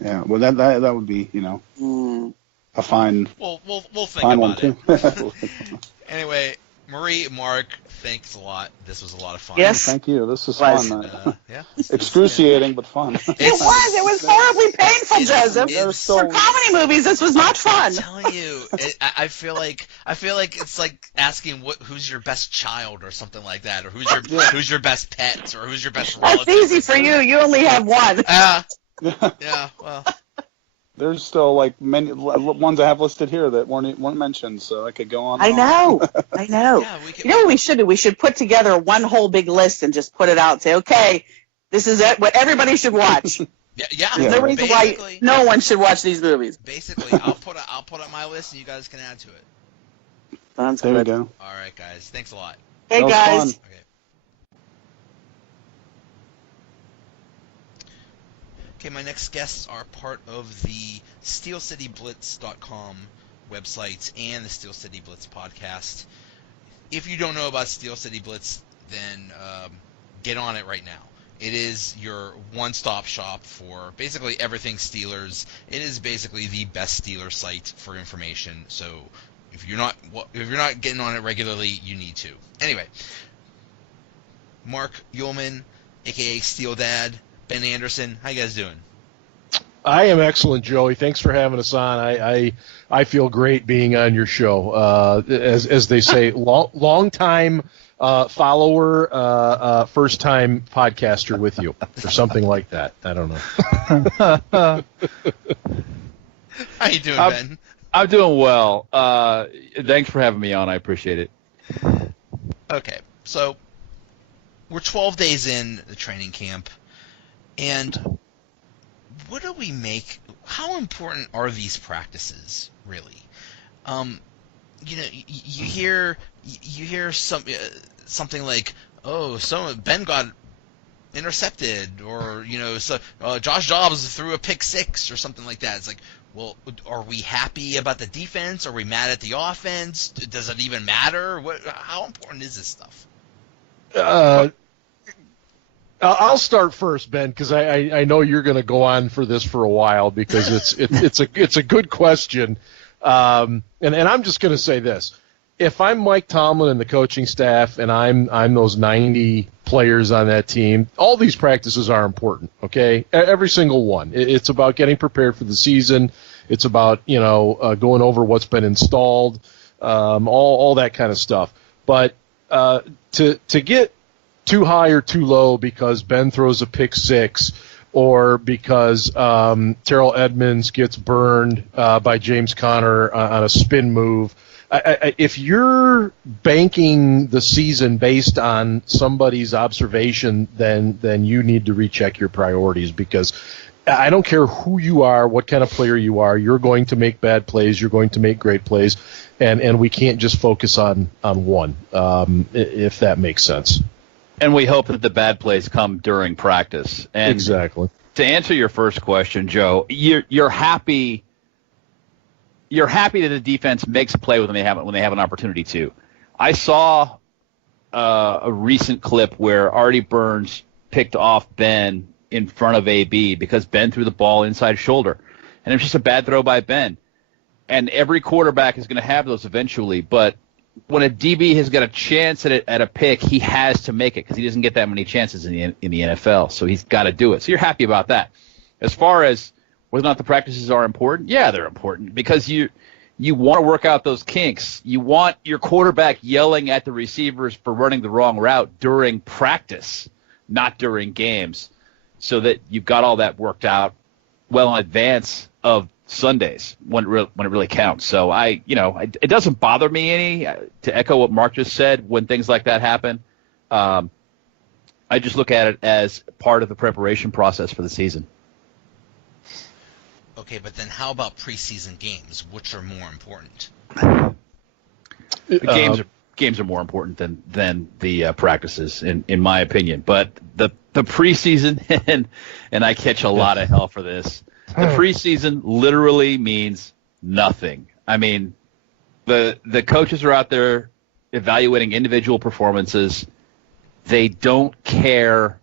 Yeah, well, that would be a fine. We'll think fine about one it. Too. Anyway, Marie, Mark, thanks a lot. This was a lot of fun. Yes, thank you. This was fun. Yeah, excruciating but fun. It was horribly painful, Joseph. For comedy movies, this was not fun. I'm telling you, I feel like it's like asking who's your best child or something like that, or who's your best pet, or who's your best relative. That's easy for you. You only have one. Yeah. Well. There's still many ones I have listed here that weren't mentioned, so I could go on. I know. Yeah, what we should do? We should put together one whole big list and just put it out and say, okay, this is it. What everybody should watch. Yeah. There's no reason why no one should watch these movies. Basically, I'll put up my list and you guys can add to it. Sounds good. There we go. All right, guys. Thanks a lot. Hey, guys. Fun. Okay. Okay, my next guests are part of the SteelCityBlitz.com website and the Steel City Blitz podcast. If you don't know about Steel City Blitz, then get on it right now. It is your one-stop shop for basically everything Steelers. It is basically the best Steelers site for information. So if you're not getting on it regularly, you need to. Anyway, Marc Uhlmann, aka Steel Dad, Ben Anderson, how you guys doing? I am excellent, Joey. Thanks for having us on. I feel great being on your show. As they say, long time follower, first time podcaster with you, or something like that. I don't know. How you doing, Ben? I'm doing well. Thanks for having me on. I appreciate it. Okay, so we're 12 days in the training camp, and what do we make? How important are these practices, really? You hear something like, oh, Ben got intercepted, or Josh Dobbs threw a pick six, or something like that. It's like, well, are we happy about the defense? Are we mad at the offense? Does it even matter? How important is this stuff? I'll start first, Ben, because I know you're going to go on for this for a while, because it's a good question, and I'm just going to say this: if I'm Mike Tomlin and the coaching staff, and I'm those 90 players on that team, all these practices are important. Okay, every single one. It's about getting prepared for the season. It's about going over what's been installed, all that kind of stuff. But to get too high or too low because Ben throws a pick six, or because Terrell Edmonds gets burned by James Conner on a spin move. If you're banking the season based on somebody's observation, then you need to recheck your priorities, because I don't care who you are, what kind of player you are, you're going to make bad plays, you're going to make great plays, and we can't just focus on one, if that makes sense. And we hope that the bad plays come during practice. And exactly. To answer your first question, Joe, you're happy. You're happy that the defense makes a play when they have an opportunity to. I saw a recent clip where Artie Burns picked off Ben in front of AB because Ben threw the ball inside shoulder, and it was just a bad throw by Ben. And every quarterback is going to have those eventually, but when a DB has got a chance at a pick, he has to make it because he doesn't get that many chances in the NFL, so he's got to do it. So you're happy about that. As far as whether or not the practices are important, yeah, they're important, because you want to work out those kinks. You want your quarterback yelling at the receivers for running the wrong route during practice, not during games, so that you've got all that worked out well in advance of Sundays when it really counts. So it doesn't bother me any, to echo what Mark just said, when things like that happen. I just look at it as part of the preparation process for the season. Okay, but then how about preseason games? Which are more important? Games are more important than the practices, in my opinion. But the preseason, and I catch a lot of hell for this, the preseason literally means nothing. I mean, the coaches are out there evaluating individual performances. They don't care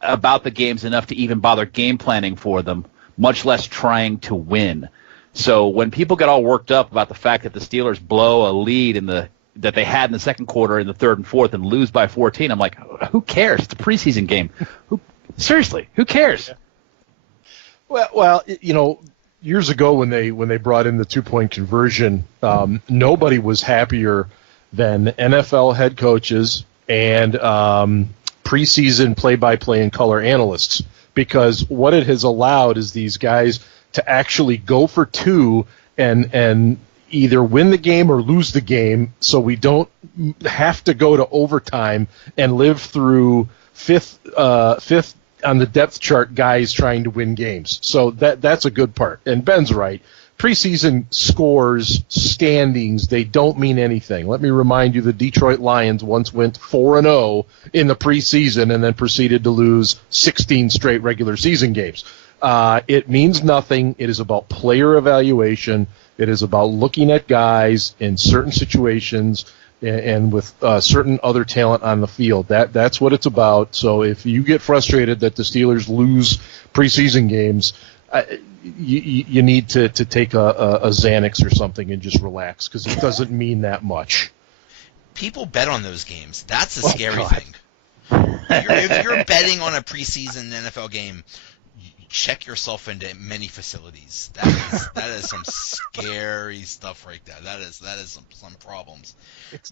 about the games enough to even bother game planning for them, much less trying to win. So when people get all worked up about the fact that the Steelers blow a lead that they had in the second quarter in the third and fourth and lose by 14, I'm like, who cares? It's a preseason game. Seriously, who cares? Well, years ago when they brought in the 2-point conversion, nobody was happier than NFL head coaches and preseason play-by-play and color analysts, because what it has allowed is these guys to actually go for two and either win the game or lose the game, so we don't have to go to overtime and live through fifth on the depth chart guys trying to win games. So that's a good part. And Ben's right. Preseason scores, standings, they don't mean anything. Let me remind you, the Detroit Lions once went 4-0 in the preseason and then proceeded to lose 16 straight regular season games. It means nothing. It is about player evaluation. It is about looking at guys in certain situations and with certain other talent on the field. That's what it's about. So if you get frustrated that the Steelers lose preseason games, you need to take a Xanax or something and just relax, because it doesn't mean that much. People bet on those games. That's the scary thing. If you're betting on a preseason NFL game, check yourself into many facilities. That is some scary stuff right there. That is some problems.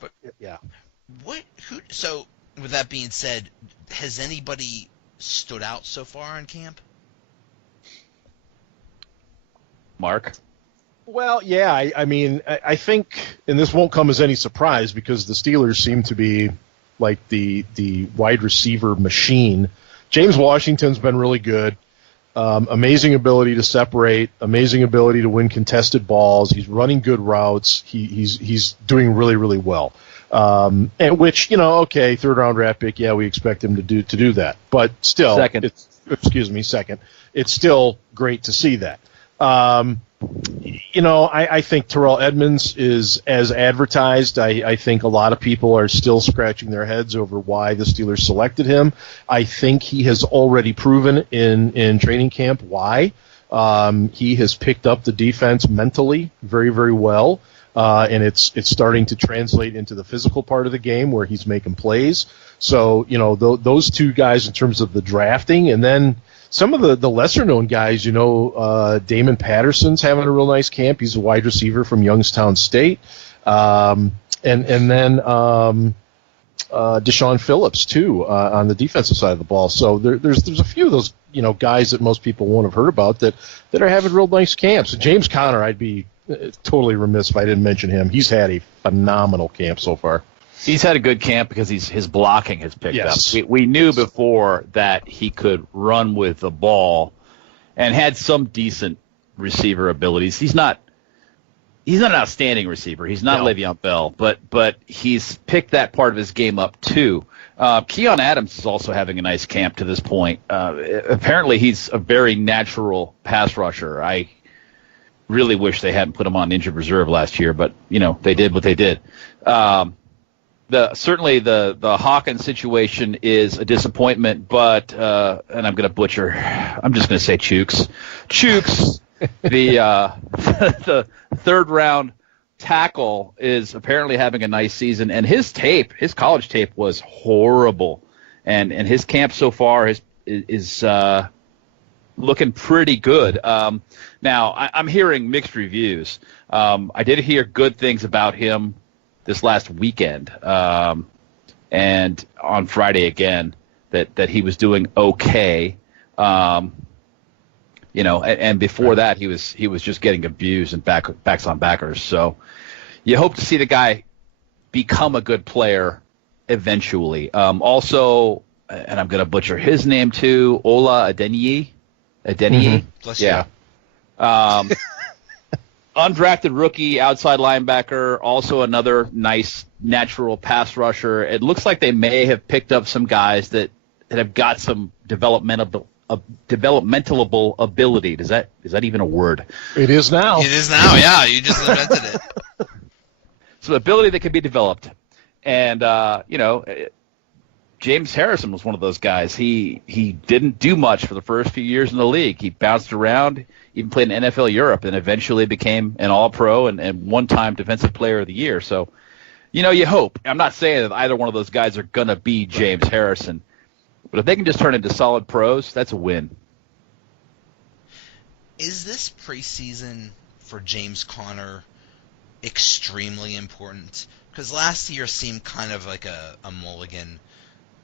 But yeah. So with that being said, has anybody stood out so far in camp? Mark? Well, yeah, I think, and this won't come as any surprise because the Steelers seem to be like the wide receiver machine. James Washington's been really good. Amazing ability to separate, amazing ability to win contested balls. He's running good routes. He's doing really, really well. And which, okay, third round draft pick, yeah, we expect him to do that. But still, second. It's still great to see that. I think Terrell Edmonds is as advertised. I think a lot of people are still scratching their heads over why the Steelers selected him. I think he has already proven in training camp why. He has picked up the defense mentally very, very well. and it's starting to translate into the physical part of the game where he's making plays. So, those two guys in terms of the drafting, and then some of the lesser-known guys, Damon Patterson's having a real nice camp. He's a wide receiver from Youngstown State. And then Deshaun Phillips, too, on the defensive side of the ball. So there's a few of those, guys that most people won't have heard about that are having real nice camps. James Conner, I'd be totally remiss if I didn't mention him. He's had a phenomenal camp so far. He's had a good camp because his blocking has picked up. We knew before that he could run with the ball and had some decent receiver abilities. He's not an outstanding receiver. He's not Le'Veon Bell, but he's picked that part of his game up too. Keon Adams is also having a nice camp to this point. Apparently he's a very natural pass rusher. I really wish they hadn't put him on injured reserve last year, but they did what they did. Certainly the Hawkins situation is a disappointment, but and I'm going to butcher. I'm just going to say Chooks, the third round tackle, is apparently having a nice season, and his college tape was horrible, and his camp so far is looking pretty good. Now I'm hearing mixed reviews. I did hear good things about him this last weekend, and on Friday again, that he was doing okay. And before that he was just getting abused and backs on backers. So you hope to see the guy become a good player eventually. Also, and I'm going to butcher his name too, Ola Adeniyi. Bless you. Yeah. Undrafted rookie, outside linebacker, also another nice natural pass rusher. It looks like they may have picked up some guys that have got some developmental ability. Is that even a word? It is now. It is now, yeah. You just invented it. So ability that can be developed. And, James Harrison was one of those guys. He didn't do much for the first few years in the league. He bounced around, even played in NFL Europe, and eventually became an All-Pro and one-time Defensive Player of the Year. So, you hope. I'm not saying that either one of those guys are going to be James Harrison, but if they can just turn into solid pros, that's a win. Is this preseason for James Conner extremely important? Because last year seemed kind of like a mulligan.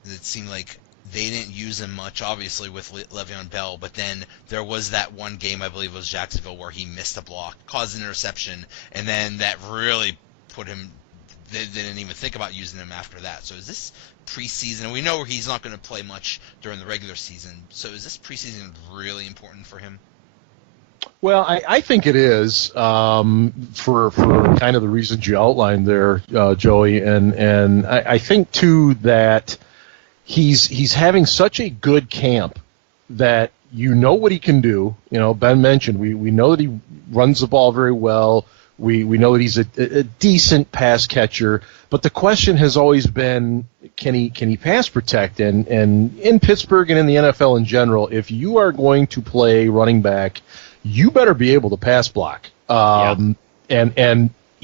It seemed like they didn't use him much, obviously, with Le'Veon Bell, but then there was that one game, I believe it was Jacksonville, where he missed a block, caused an interception, and then that really put him – they didn't even think about using him after that. So is this preseason – we know he's not going to play much during the regular season, so is this preseason really important for him? Well, I think it is for kind of the reasons you outlined there, Joey, and I think, too, that – he's having such a good camp that what he can do. Ben mentioned we know that he runs the ball very well. We know that he's a decent pass catcher. But the question has always been, can he pass protect? And in Pittsburgh and in the NFL in general, if you are going to play running back, you better be able to pass block. And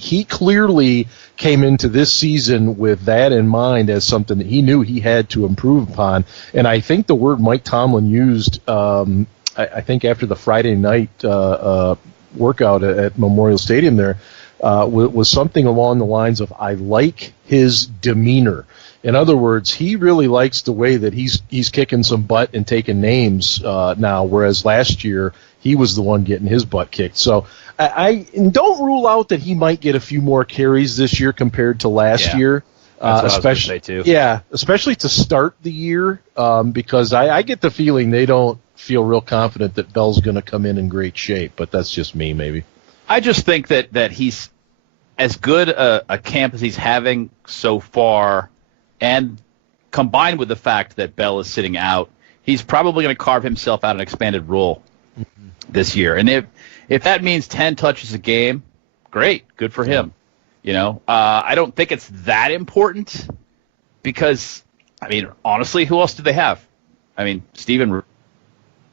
he clearly came into this season with that in mind as something that he knew he had to improve upon. And I think the word Mike Tomlin used, I think after the Friday night workout at Memorial Stadium there, was something along the lines of, I like his demeanor. In other words, he really likes the way that he's kicking some butt and taking names now, whereas last year he was the one getting his butt kicked. So I don't rule out that he might get a few more carries this year compared to last year. That's what I was going to say too. Yeah, especially to start the year, because I get the feeling they don't feel real confident that Bell's going to come in great shape, but that's just me maybe. I just think that he's as good a camp as he's having so far, and combined with the fact that Bell is sitting out, he's probably going to carve himself out an expanded role this year. And if that means 10 touches a game, great, good for him. I don't think it's that important because, honestly, who else do they have? Stephen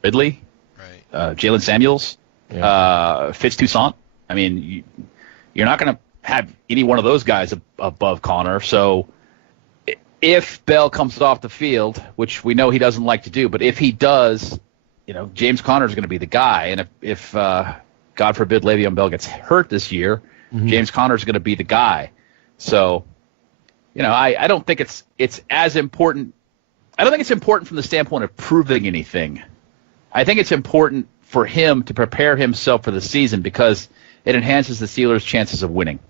Ridley, right? Jalen Samuels, Fitz Toussaint. You're not going to have any one of those guys above Connor. So if Bell comes off the field, which we know he doesn't like to do, but if he does, James Conner is going to be the guy. And if God forbid Le'Veon Bell gets hurt this year, James Conner is going to be the guy. So, I don't think it's as important. I don't think it's important from the standpoint of proving anything. I think it's important for him to prepare himself for the season because it enhances the Steelers' chances of winning.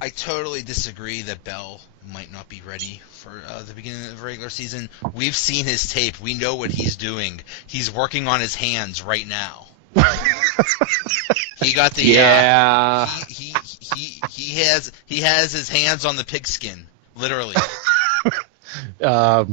I totally disagree that Bell might not be ready for the beginning of the regular season. We've seen his tape. We know what he's doing. He's working on his hands right now. He got the he has his hands on the pigskin, literally. No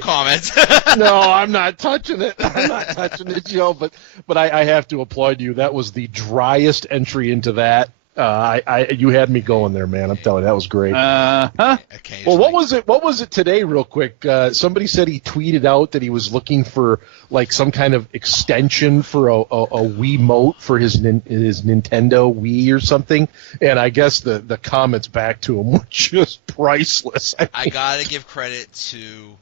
comment. No, I'm not touching it. I'm not touching it, Joe. But I have to applaud you. That was the driest entry into that. You had me going there, man. I'm telling you, that was great. Well, what was it? What was it today, real quick? Somebody said he tweeted out that he was looking for like some kind of extension for a Wiimote for his Nintendo Wii or something. And I guess the comments back to him were just priceless. I gotta give credit to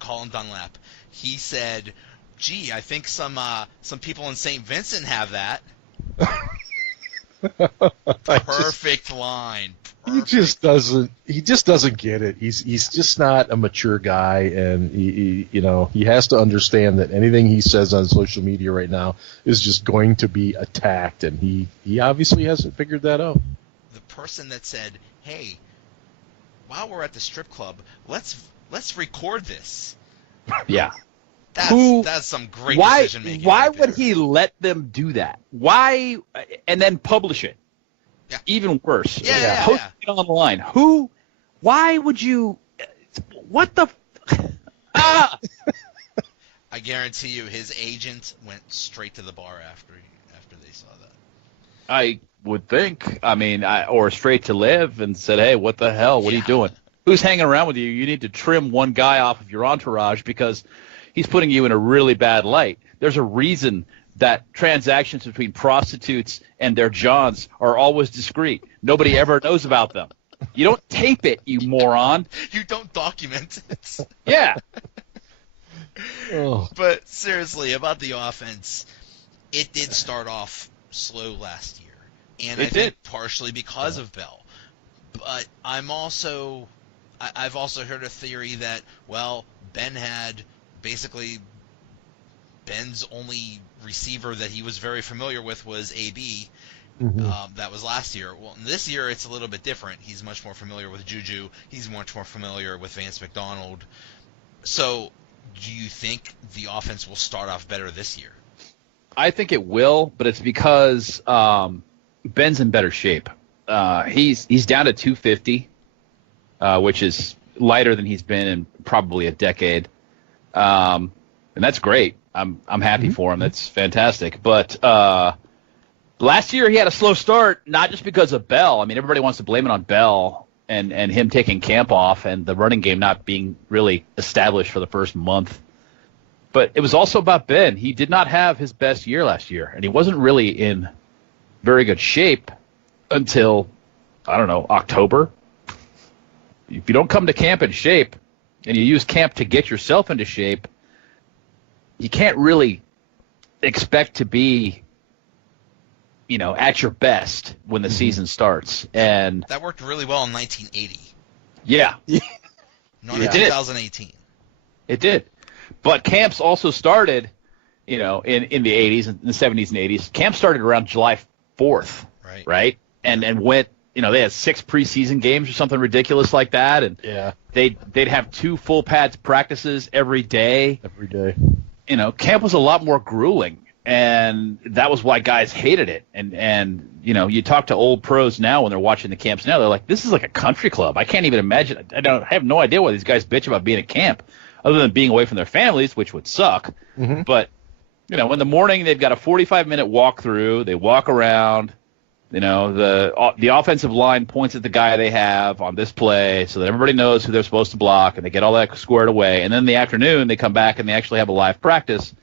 Colin Dunlap. He said, "Gee, I think some people in St. Vincent have that." Perfect line. Perfect. He just doesn't get it. He's just not a mature guy, and he has to understand that anything he says on social media right now is just going to be attacked, and he obviously hasn't figured that out. The person that said, "Hey, while we're at the strip club, let's record this." Yeah. That's some great decision making. Why would he let them do that? Why and then publish it? Yeah. Even worse. Yeah. Post it online. Why would you? What the? I guarantee you, his agent went straight to the bar after they saw that. I would think. I mean, or straight to Liv and said, "Hey, what the hell? What are you doing? Who's hanging around with you? You need to trim one guy off of your entourage because he's putting you in a really bad light." There's a reason that transactions between prostitutes and their johns are always discreet. Nobody ever knows about them. You don't tape it, you moron. You don't document it. Yeah. But seriously, about the offense, it did start off slow last year. And I think partially because of Bell. But I've also heard a theory that, Ben had basically Ben's only receiver that he was very familiar with was AB. That was last year. Well, this year it's a little bit different. He's much more familiar with Juju. He's much more familiar with Vance McDonald. So do you think the offense will start off better this year? I think it will, but it's because Ben's in better shape. He's down to 250, which is lighter than he's been in probably a decade. And that's great. I'm happy for him. That's fantastic. But last year he had a slow start, not just because of Bell. I mean, everybody wants to blame it on Bell and him taking camp off and the running game not being really established for the first month. But it was also about Ben. He did not have his best year last year, and he wasn't really in very good shape until, October. If you don't come to camp in shape and you use camp to get yourself into shape, you can't really expect to be, at your best when the season starts. And that worked really well in 1980. Yeah. Not in 2018. It did. But camps also started, in the 80s and the 70s and 80s. Camp started around July 4th, right? And went, they had 6 preseason games or something ridiculous like that. And they'd have 2 full pads practices every day. Camp was a lot more grueling, and that was why guys hated it. And you talk to old pros now when they're watching the camps now, they're like, this is like a country club. I can't even imagine. I have no idea why these guys bitch about being at camp, other than being away from their families, which would suck. But in the morning they've got a 45-minute walkthrough. They walk around. The offensive line points at the guy they have on this play so that everybody knows who they're supposed to block, and they get all that squared away. And then in the afternoon, they come back and they actually have a live practice,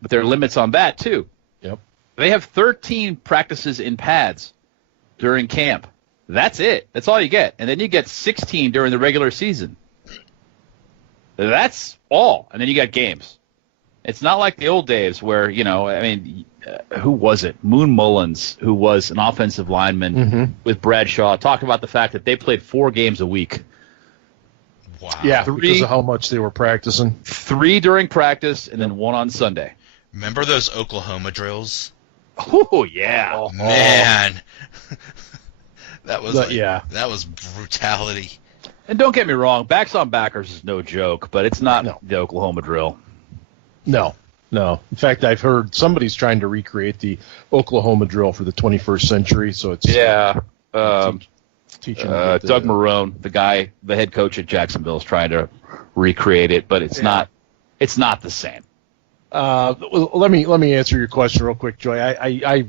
but there are limits on that too. Yep. They have 13 practices in pads during camp. That's it. That's all you get. And then you get 16 during the regular season. That's all. And then you got games. It's not like the old days where, who was it? Moon Mullins, who was an offensive lineman with Bradshaw, talked about the fact that they played 4 games a week. Wow. Yeah, because of how much they were practicing. 3 during practice and then 1 on Sunday. Remember those Oklahoma drills? Oh, yeah. Oh, man. That was yeah. That was brutality. And don't get me wrong, backs on backers is no joke, but it's not the Oklahoma drill. No. In fact, I've heard somebody's trying to recreate the Oklahoma drill for the 21st century. So it's teaching Doug Marrone, the head coach at Jacksonville, is trying to recreate it, but it's not the same. Let me answer your question real quick, Joy. I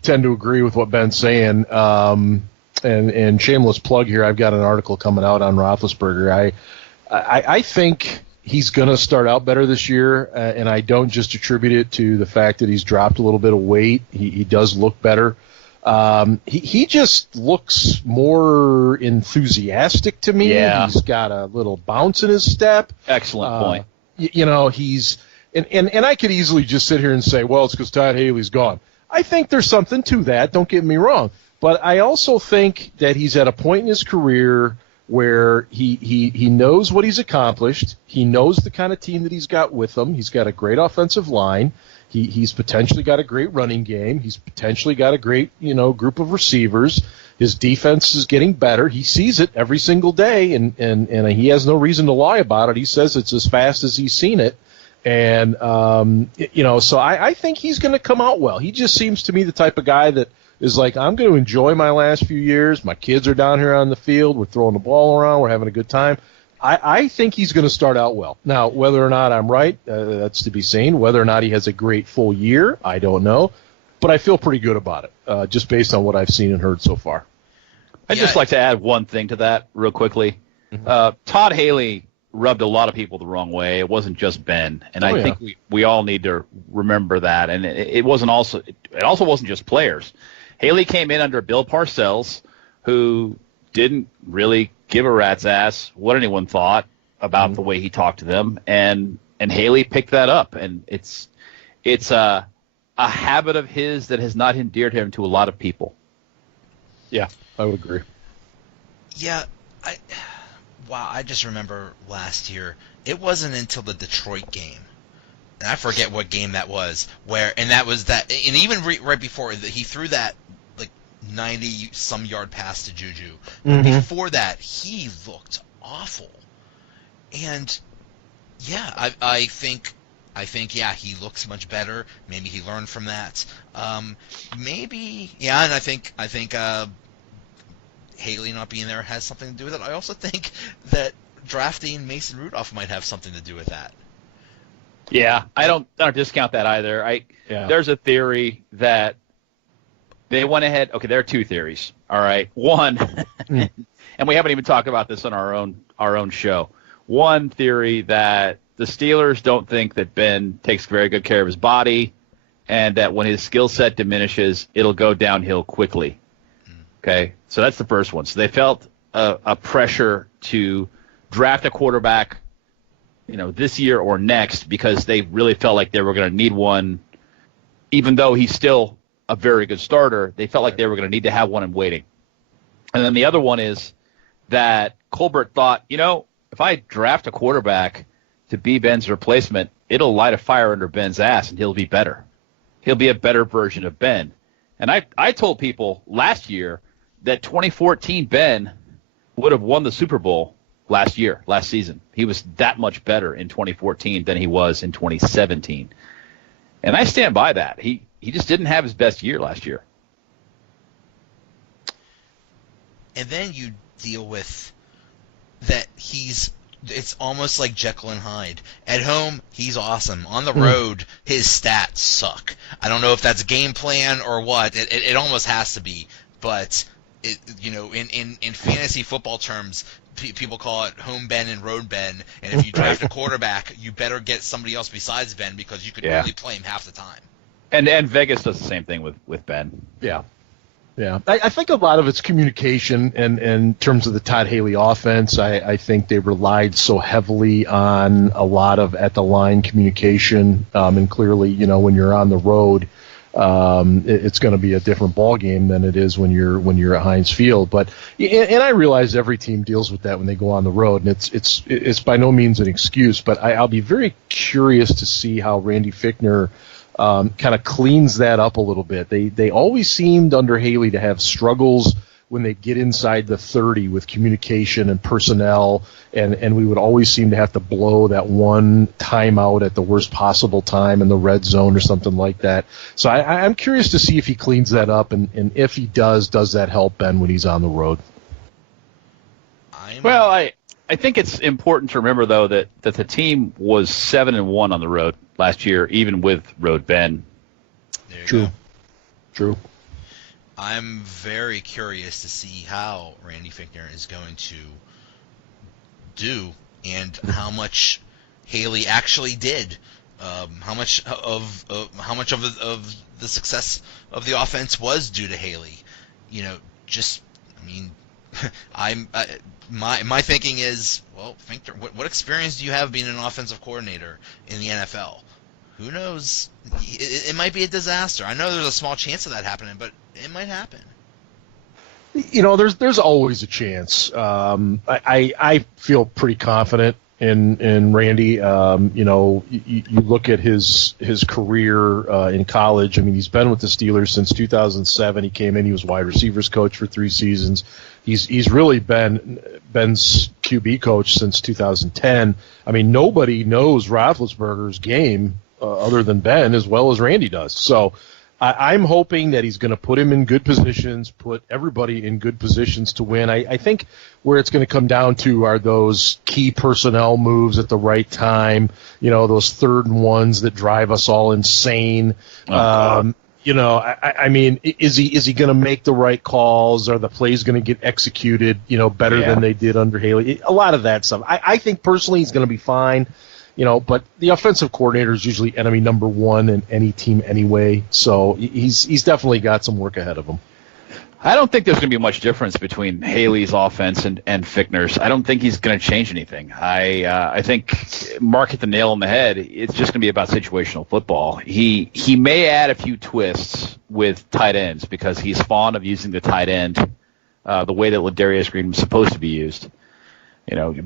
tend to agree with what Ben's saying. And shameless plug here, I've got an article coming out on Roethlisberger. I think he's going to start out better this year, and I don't just attribute it to the fact that he's dropped a little bit of weight. He does look better. He just looks more enthusiastic to me. Yeah. He's got a little bounce in his step. Excellent point. He's and I could easily just sit here and say, well, it's because Todd Haley's gone. I think there's something to that. Don't get me wrong. But I also think that he's at a point in his career where he knows what he's accomplished. He knows the kind of team that he's got with him. He's got a great offensive line. He's potentially got a great running game. He's potentially got a great, group of receivers. His defense is getting better. He sees it every single day, and he has no reason to lie about it. He says it's as fast as he's seen it. And, so I think he's going to come out well. He just seems to me the type of guy that is like, I'm going to enjoy my last few years. My kids are down here on the field. We're throwing the ball around. We're having a good time. I think he's going to start out well. Now, whether or not I'm right, that's to be seen. Whether or not he has a great full year, I don't know. But I feel pretty good about it, just based on what I've seen and heard so far. I'd just like to add one thing to that real quickly. Mm-hmm. Todd Haley rubbed a lot of people the wrong way. It wasn't just Ben, and I think we all need to remember that. And it also wasn't just players. Haley came in under Bill Parcells, who didn't really give a rat's ass what anyone thought about the way he talked to them, and Haley picked that up, and it's a habit of his that has not endeared him to a lot of people. Yeah, I would agree. Yeah, I just remember last year, it wasn't until the Detroit game, and I forget what game that was, and even right before he threw that 90-some yard pass to Juju. But before that, he looked awful. And yeah, I think he looks much better. Maybe he learned from that. And I think Haley not being there has something to do with it. I also think that drafting Mason Rudolph might have something to do with that. Yeah, I don't discount that either. There's a theory that they went ahead. Okay, there are 2 theories. All right, one, and we haven't even talked about this on our own show. One theory that the Steelers don't think that Ben takes very good care of his body, and that when his skill set diminishes, it'll go downhill quickly. Okay, so that's the first one. So they felt a pressure to draft a quarterback, this year or next, because they really felt like they were going to need one, even though he's still a very good starter. They felt like they were going to need to have one in waiting. And then the other one is that Colbert thought, if I draft a quarterback to be Ben's replacement, it'll light a fire under Ben's ass and he'll be better. He'll be a better version of Ben. And I told people last year that 2014 Ben would have won the Super Bowl last season. He was that much better in 2014 than he was in 2017. And I stand by that. He just didn't have his best year last year. And then you deal with that it's almost like Jekyll and Hyde. At home, he's awesome. On the road, his stats suck. I don't know if that's a game plan or what. It almost has to be. But, in fantasy football terms, people call it home Ben and road Ben. And if you draft a quarterback, you better get somebody else besides Ben because you could really play him half the time. And Vegas does the same thing with Ben. Yeah. Yeah, I think a lot of it's communication, and in terms of the Todd Haley offense, I think they relied so heavily on a lot of at-the-line communication, and clearly, when you're on the road, it's going to be a different ball game than it is when you're at Heinz Field. But and I realize every team deals with that when they go on the road, and it's by no means an excuse. But I'll be very curious to see how Randy Fichtner kind of cleans that up a little bit. They always seemed under Haley to have struggles when they get inside the 30 with communication and personnel, and we would always seem to have to blow that one timeout at the worst possible time in the red zone or something like that. So I'm curious to see if he cleans that up, and if he does that help Ben when he's on the road? Well, I think it's important to remember, though, that the team was 7-1 on the road last year, even with Road Ben. True. I'm very curious to see how Randy Fichtner is going to do, and how much Haley actually did. How much of the success of the offense was due to Haley. My thinking is, well, Fichtner, what experience do you have being an offensive coordinator in the NFL? Who knows? It might be a disaster. I know there's a small chance of that happening, but it might happen. There's always a chance. I feel pretty confident in Randy. You look at his career in college. I mean, he's been with the Steelers since 2007. He came in. He was wide receivers coach for 3 seasons. He's really been Ben's QB coach since 2010. I mean, nobody knows Roethlisberger's game other than Ben as well as Randy does. So I'm hoping that he's going to put him in good positions, put everybody in good positions to win. I think where it's going to come down to are those key personnel moves at the right time, those 3rd and 1s that drive us all insane. I mean, is he going to make the right calls? Are the plays going to get executed, better than they did under Haley? A lot of that stuff. I think personally he's going to be fine. But the offensive coordinator is usually enemy number 1 in any team anyway, so he's definitely got some work ahead of him. I don't think there's going to be much difference between Haley's offense and Fichtner's. I don't think he's going to change anything. I think Mark hit the nail on the head. It's just going to be about situational football. He may add a few twists with tight ends because he's fond of using the tight end the way that Ladarius Green was supposed to be used.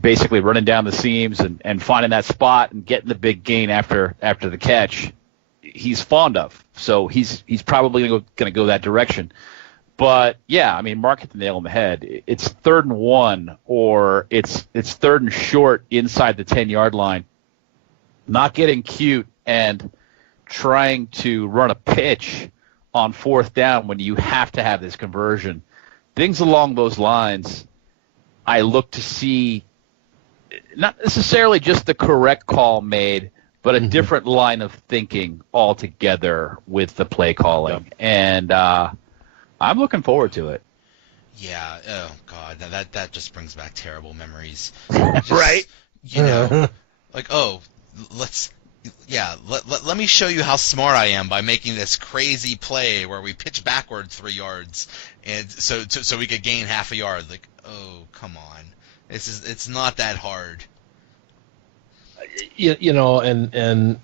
Basically running down the seams and finding that spot and getting the big gain after the catch. He's fond of. So he's probably going to go that direction. But yeah, I mean, Mark hit the nail on the head. It's 3rd and 1, or it's 3rd and short inside the 10-yard line. Not getting cute and trying to run a pitch on 4th down when you have to have this conversion. Things along those lines, I look to see not necessarily just the correct call made, but a different line of thinking altogether with the play calling. Yep. And I'm looking forward to it. Yeah. Oh God, that just brings back terrible memories. Right. Let me show you how smart I am by making this crazy play where we pitch backward 3 yards, and so we could gain half a yard. Like, oh, come on, it's not that hard. And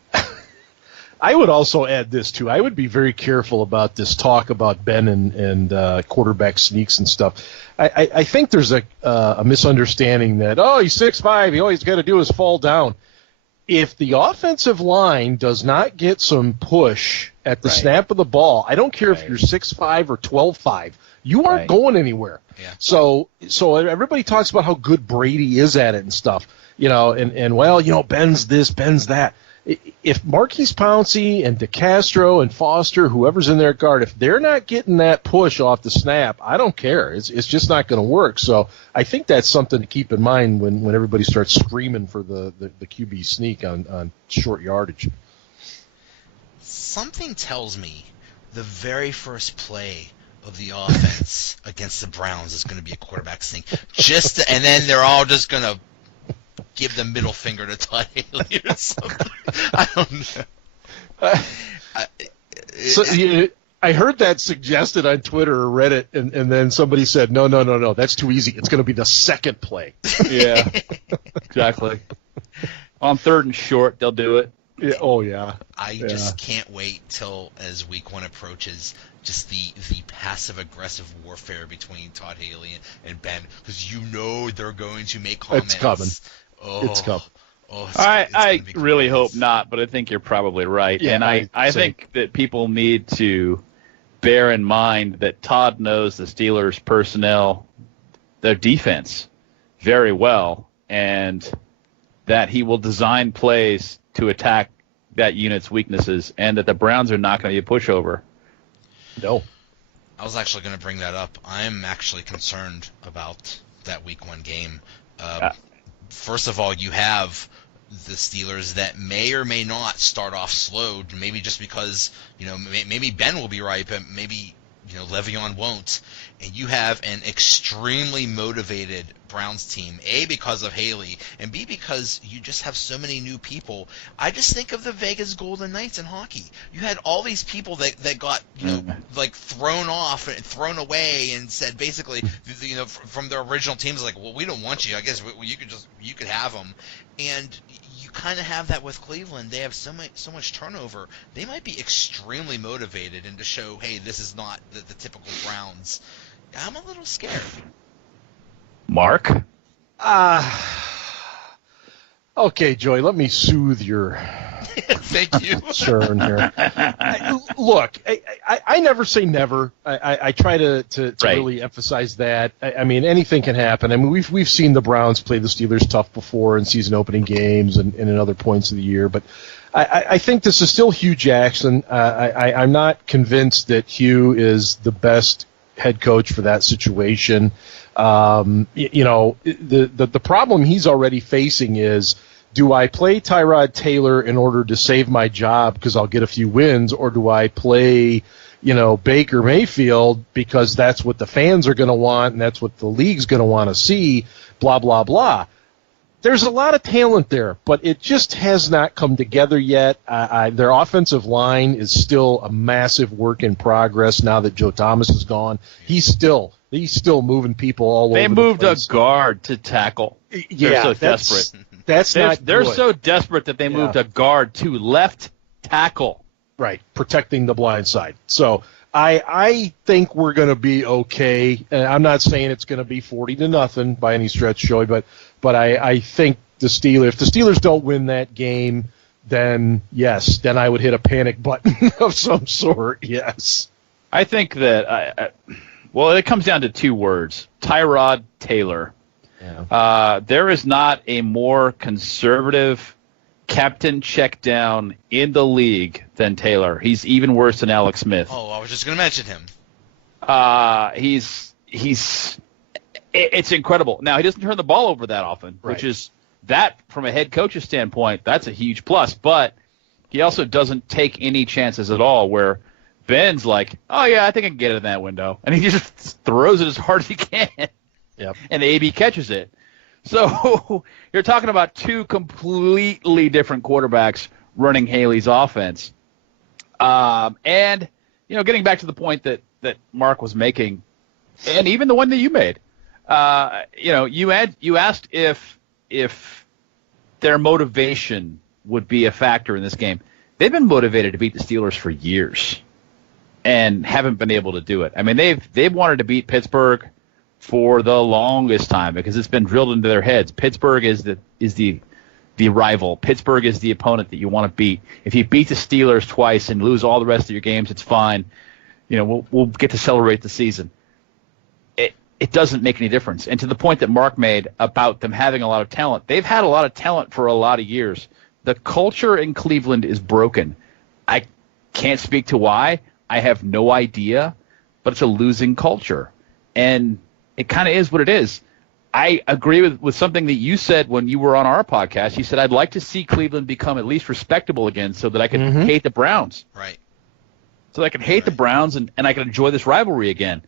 I would also add this too. I would be very careful about this talk about Ben and quarterback sneaks and stuff. I think there's a misunderstanding that, he's 6'5", all he's got to do is fall down. If the offensive line does not get some push at the snap of the ball, I don't care if you're 6'5" or 12'5", you aren't going anywhere. Yeah. So everybody talks about how good Brady is at it and stuff, and Ben's this, Ben's that. If Marquise Pouncey and DeCastro and Foster, whoever's in their guard, if they're not getting that push off the snap, I don't care. It's just not going to work. So I think that's something to keep in mind when everybody starts screaming for the QB sneak on short yardage. Something tells me the very first play of the offense against the Browns is going to be a quarterback sneak. And then they're all just going to give the middle finger to Todd Haley or something. I don't know. I heard that suggested on Twitter or Reddit, and then somebody said, no, that's too easy. It's going to be the second play. Yeah, exactly. On 3rd and short, they'll do it. Yeah. Oh, yeah. I just can't wait till as week 1 approaches, just the passive-aggressive warfare between Todd Haley and Ben, because they're going to make comments. It's coming. Oh, it's coming. Oh, I really hope not, but I think you're probably right. Yeah, and I think that people need to bear in mind that Todd knows the Steelers' personnel, their defense, very well, and that he will design plays to attack that unit's weaknesses, and that the Browns are not going to be a pushover. No. I was actually going to bring that up. I'm actually concerned about that week 1 game. First of all, you have the Steelers that may or may not start off slow, maybe just because, maybe Ben will be right, but maybe, Le'Veon won't. And you have an extremely motivated Browns team, A, because of Haley, and B, because you just have so many new people. I just think of the Vegas Golden Knights in hockey. You had all these people that got, thrown off and thrown away and said basically, from their original teams, like, well, we don't want you. I guess you could have them. And you kind of have that with Cleveland. They have so much turnover. They might be extremely motivated and to show, hey, this is not the typical Browns. I'm a little scared. Mark? Okay, Joey, let me soothe your Thank you. concern here. Look, I never say never. I try to Right. really emphasize that. I mean, anything can happen. I mean, we've seen the Browns play the Steelers tough before in season opening games and in other points of the year, but I think this is still Hugh Jackson. I'm not convinced that Hugh is the best head coach for that situation. The problem he's already facing is, do I play Tyrod Taylor in order to save my job because I'll get a few wins, or do I play, Baker Mayfield because that's what the fans are going to want and that's what the league's going to want to see, blah, blah, blah. There's a lot of talent there, but it just has not come together yet. Their offensive line is still a massive work in progress now that Joe Thomas is gone. He's still moving people all over the place. They moved a guard to tackle. They're so desperate. They're so desperate that they moved a guard to left tackle. Right, protecting the blind side. So I think we're going to be okay. I'm not saying it's going to be 40-0 by any stretch, Joey, but I think if the Steelers don't win that game, then yes, then I would hit a panic button of some sort. Yes, I think that it comes down to 2 words: Tyrod Taylor. Yeah. There is not a more conservative captain check down in the league than Taylor. He's even worse than Alex Smith. Oh, I was just going to mention him. It's incredible. Now, he doesn't turn the ball over that often, right, which is that from a head coach's standpoint, that's a huge plus. But he also doesn't take any chances at all where Ben's like, oh, yeah, I think I can get it in that window. And he just throws it as hard as he can. Yep. And the AB catches it. So you're talking about 2 completely different quarterbacks running Haley's offense. And, getting back to the point that Mark was making, and even the one that you made, you asked if their motivation would be a factor in this game. They've been motivated to beat the Steelers for years and haven't been able to do it. I mean, they've wanted to beat Pittsburgh for the longest time because it's been drilled into their heads. Pittsburgh is the rival. Pittsburgh is the opponent that you want to beat. If you beat the Steelers twice and lose all the rest of your games, it's fine. We'll get to celebrate the season. It doesn't make any difference. And to the point that Mark made about them having a lot of talent, they've had a lot of talent for a lot of years. The culture in Cleveland is broken. I can't speak to why. I have no idea, but it's a losing culture. And it kind of is what it is. I agree with something that you said when you were on our podcast. You said, I'd like to see Cleveland become at least respectable again so that I can hate the Browns. Right. So that I can hate the Browns and I can enjoy this rivalry again.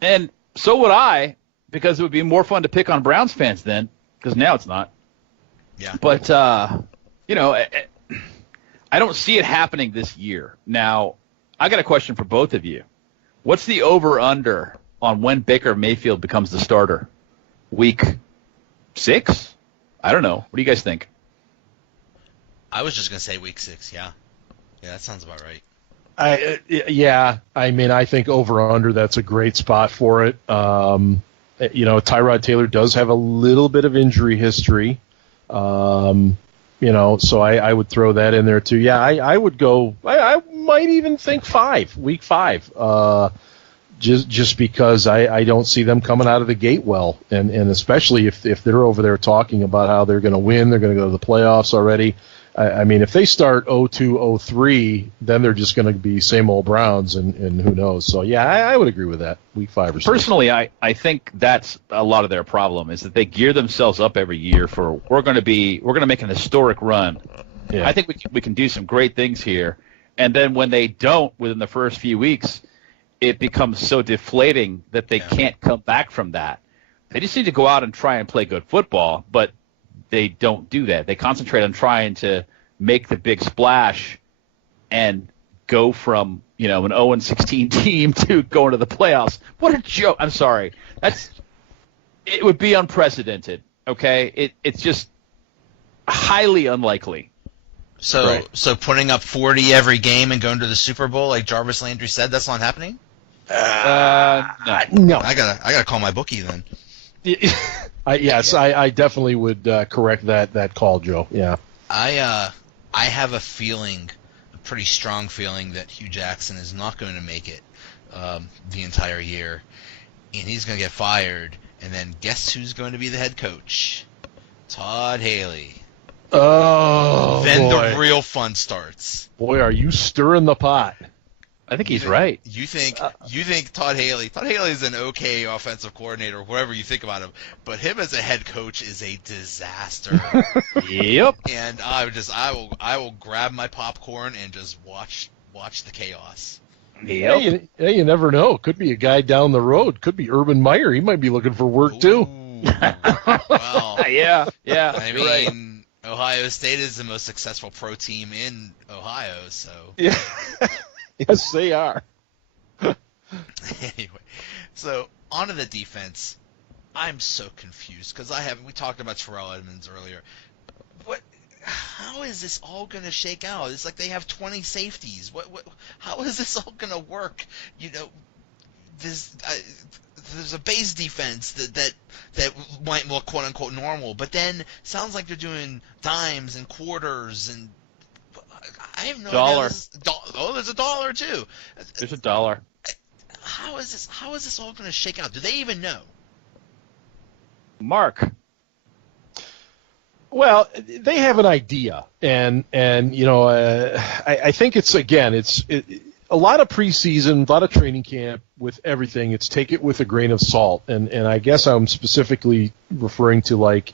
And so would I, because it would be more fun to pick on Browns fans then, because now it's not. Yeah. But, I don't see it happening this year. Now, I got a question for both of you. What's the over-under on when Baker Mayfield becomes the starter? Week 6? I don't know. What do you guys think? I was just going to say week 6, yeah. Yeah, that sounds about right. I think over-under, that's a great spot for it. Tyrod Taylor does have a little bit of injury history. So I would throw that in there too. Yeah, I would go. I might even think week 5, just because I don't see them coming out of the gate well, and especially if they're over there talking about how they're going to win, they're going to go to the playoffs already. I mean, if they start 0-2, 0-3, then they're just going to be same old Browns, and who knows? So yeah, I would agree with that. Week 5 or 6. Personally, I think that's a lot of their problem is that they gear themselves up every year for we're going to make an historic run. Yeah. I think we can do some great things here, and then when they don't within the first few weeks, it becomes so deflating that they can't come back from that. They just need to go out and try and play good football, but they don't do that. They concentrate on trying to make the big splash and go from, an 0-16 team to going to the playoffs. What a joke. I'm sorry. It would be unprecedented, okay? It's just highly unlikely. So putting up 40 every game and going to the Super Bowl, like Jarvis Landry said, that's not happening? No. I gotta call my bookie then. I definitely would correct that call, Joe. Yeah. I have a pretty strong feeling that Hugh Jackson is not going to make it the entire year, and he's going to get fired. And then guess who's going to be the head coach? Todd Haley. Oh, then boy. The real fun starts. Boy, are you stirring the pot? I think he's right. You think Todd Haley is an okay offensive coordinator, whatever you think about him, but him as a head coach is a disaster. Yep. And I will grab my popcorn and just watch the chaos. Yep. You never know. Could be a guy down the road. Could be Urban Meyer. He might be looking for work too. Well, yeah. I mean, right. Ohio State is the most successful pro team in Ohio, so. Yeah. Yes, they are. Anyway, so on to the defense. I'm so confused because we talked about Terrell Edmonds earlier. How is this all going to shake out? It's like they have 20 safeties. How is this all going to work? There's a base defense that might look quote unquote normal, but then sounds like they're doing dimes and quarters and. I have no dollar. idea. There's a dollar too. There's a dollar. How is this all going to shake out? Do they even know? Mark. Well, they have an idea, and I think it's a lot of preseason, a lot of training camp with everything. It's take it with a grain of salt, and I guess I'm specifically referring to like.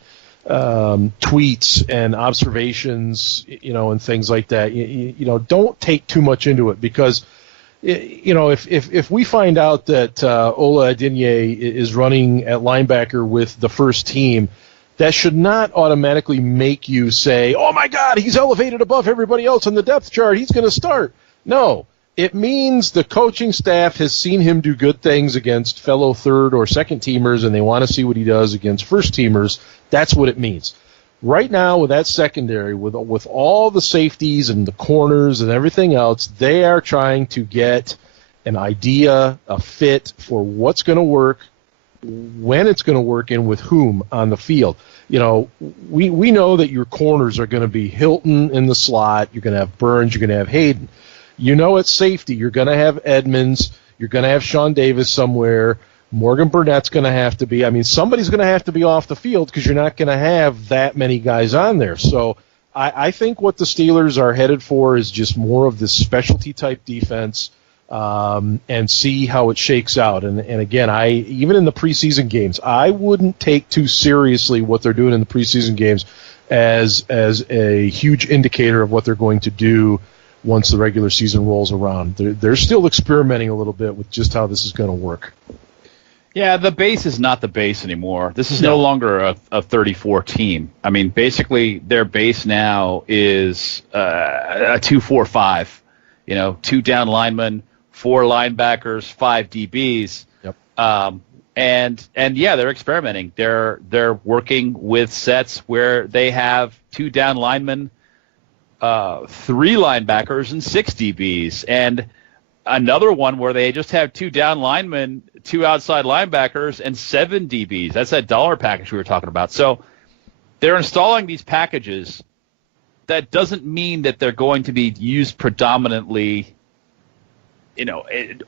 Tweets and observations, and things like that. Don't take too much into it because, if we find out that Ola Adinye is running at linebacker with the first team, that should not automatically make you say, "Oh my God, he's elevated above everybody else on the depth chart. He's going to start." No. It means the coaching staff has seen him do good things against fellow third or second teamers, and they want to see what he does against first teamers. That's what it means. Right now, with that secondary, with all the safeties and the corners and everything else, they are trying to get an idea, a fit for what's going to work, when it's going to work, and with whom on the field. We know that your corners are going to be Hilton in the slot. You're going to have Burns. You're going to have Hayden. At safety, you're going to have Edmonds. You're going to have Sean Davis somewhere. Morgan Burnett's going to have to be. I mean, somebody's going to have to be off the field because you're not going to have that many guys on there. So I think what the Steelers are headed for is just more of this specialty-type defense and see how it shakes out. And again, even in the preseason games, I wouldn't take too seriously what they're doing in the preseason games as a huge indicator of what they're going to do once the regular season rolls around. They're still experimenting a little bit with just how this is going to work. Yeah, the base is not the base anymore. This is no longer a 34 team. I mean, basically their base now is a 2-4-5. 2 down linemen, 4 linebackers, 5 DBs. Yep. And yeah, they're experimenting. They're working with sets where they have 2 down linemen, 3 linebackers, and 6 DBs, and another one where they just have 2 down linemen, 2 outside linebackers, and 7 DBs. That's that dollar package we were talking about. So they're installing these packages. That doesn't mean that they're going to be used predominantly,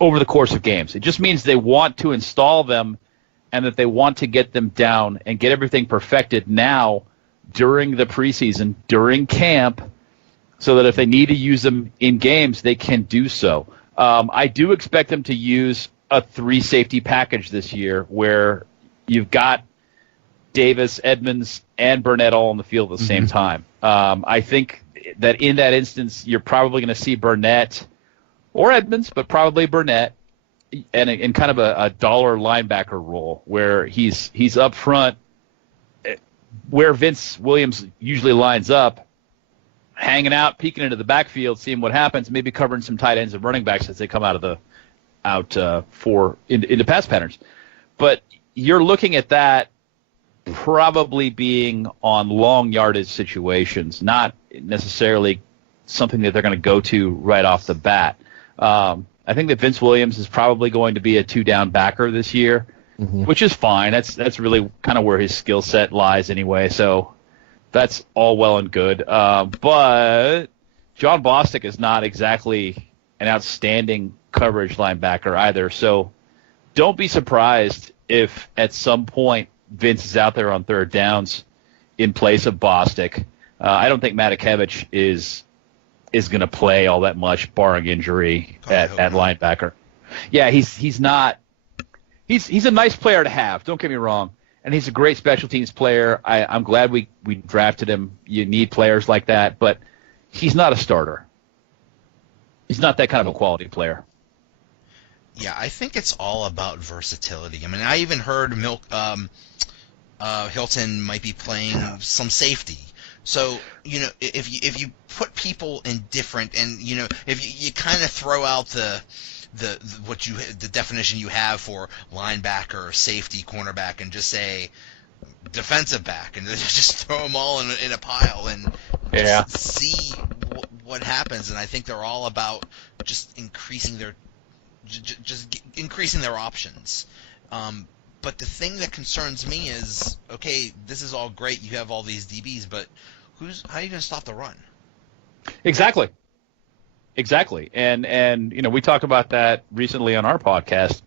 over the course of games. It just means they want to install them and that they want to get them down and get everything perfected now during the preseason, during camp, so that if they need to use them in games, they can do so. I do expect them to use a 3 safety package this year where you've got Davis, Edmonds, and Burnett all on the field at the same time. I think that in that instance, you're probably going to see Burnett or Edmonds, but probably Burnett in kind of a dollar linebacker role where he's up front where Vince Williams usually lines up, hanging out, peeking into the backfield, seeing what happens, maybe covering some tight ends and running backs as they come into pass patterns. But you're looking at that probably being on long yardage situations, not necessarily something that they're going to go to right off the bat. I think that Vince Williams is probably going to be a 2-down backer this year, which is fine. That's really kind of where his skill set lies anyway. So that's all well and good. But John Bostic is not exactly an outstanding coverage linebacker either. So don't be surprised if at some point Vince is out there on third downs in place of Bostic. I don't think Matakevich is going to play all that much, barring injury at linebacker. Yeah, he's not. He's a nice player to have. Don't get me wrong, and he's a great special teams player. I'm glad we drafted him. You need players like that, but he's not a starter. He's not that kind of a quality player. Yeah, I think it's all about versatility. I mean, I even heard Hilton might be playing some safety. So, if you put people in different, and if you kind of throw out the definition you have for linebacker, safety, cornerback, and just say defensive back, and just throw them all in a pile and see what happens. And I think they're all about just increasing their options. But the thing that concerns me is, okay, this is all great. You have all these DBs, but how are you going to stop the run? Exactly. And we talked about that recently on our podcast.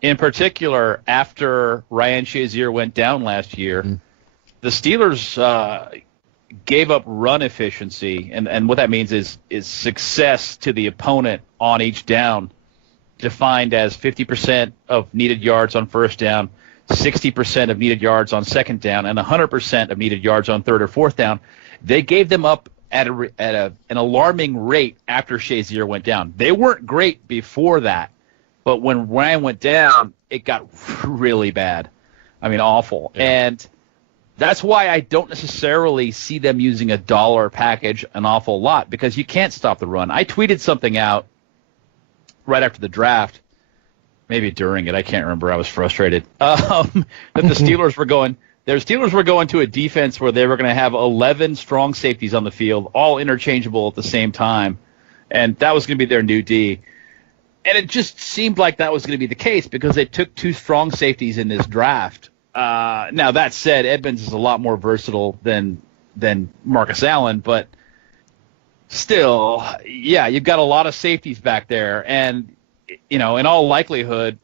In particular, after Ryan Shazier went down last year, the Steelers gave up run efficiency, and what that means is success to the opponent on each down, defined as 50% of needed yards on first down, 60% of needed yards on second down, and 100% of needed yards on third or fourth down. They gave them up at an alarming rate after Shazier went down. They weren't great before that, but when Ryan went down, it got really bad. I mean, awful. Yeah. And that's why I don't necessarily see them using a dollar package an awful lot, because you can't stop the run. I tweeted something out right after the draft, maybe during it, I can't remember. I was frustrated. That the Steelers were going. Their Steelers were going to a defense where they were going to have 11 strong safeties on the field, all interchangeable at the same time, and that was going to be their new D. And it just seemed like that was going to be the case because they took 2 strong safeties in this draft. Now, that said, Edmonds is a lot more versatile than Marcus Allen, but still, yeah, you've got a lot of safeties back there, and in all likelihood,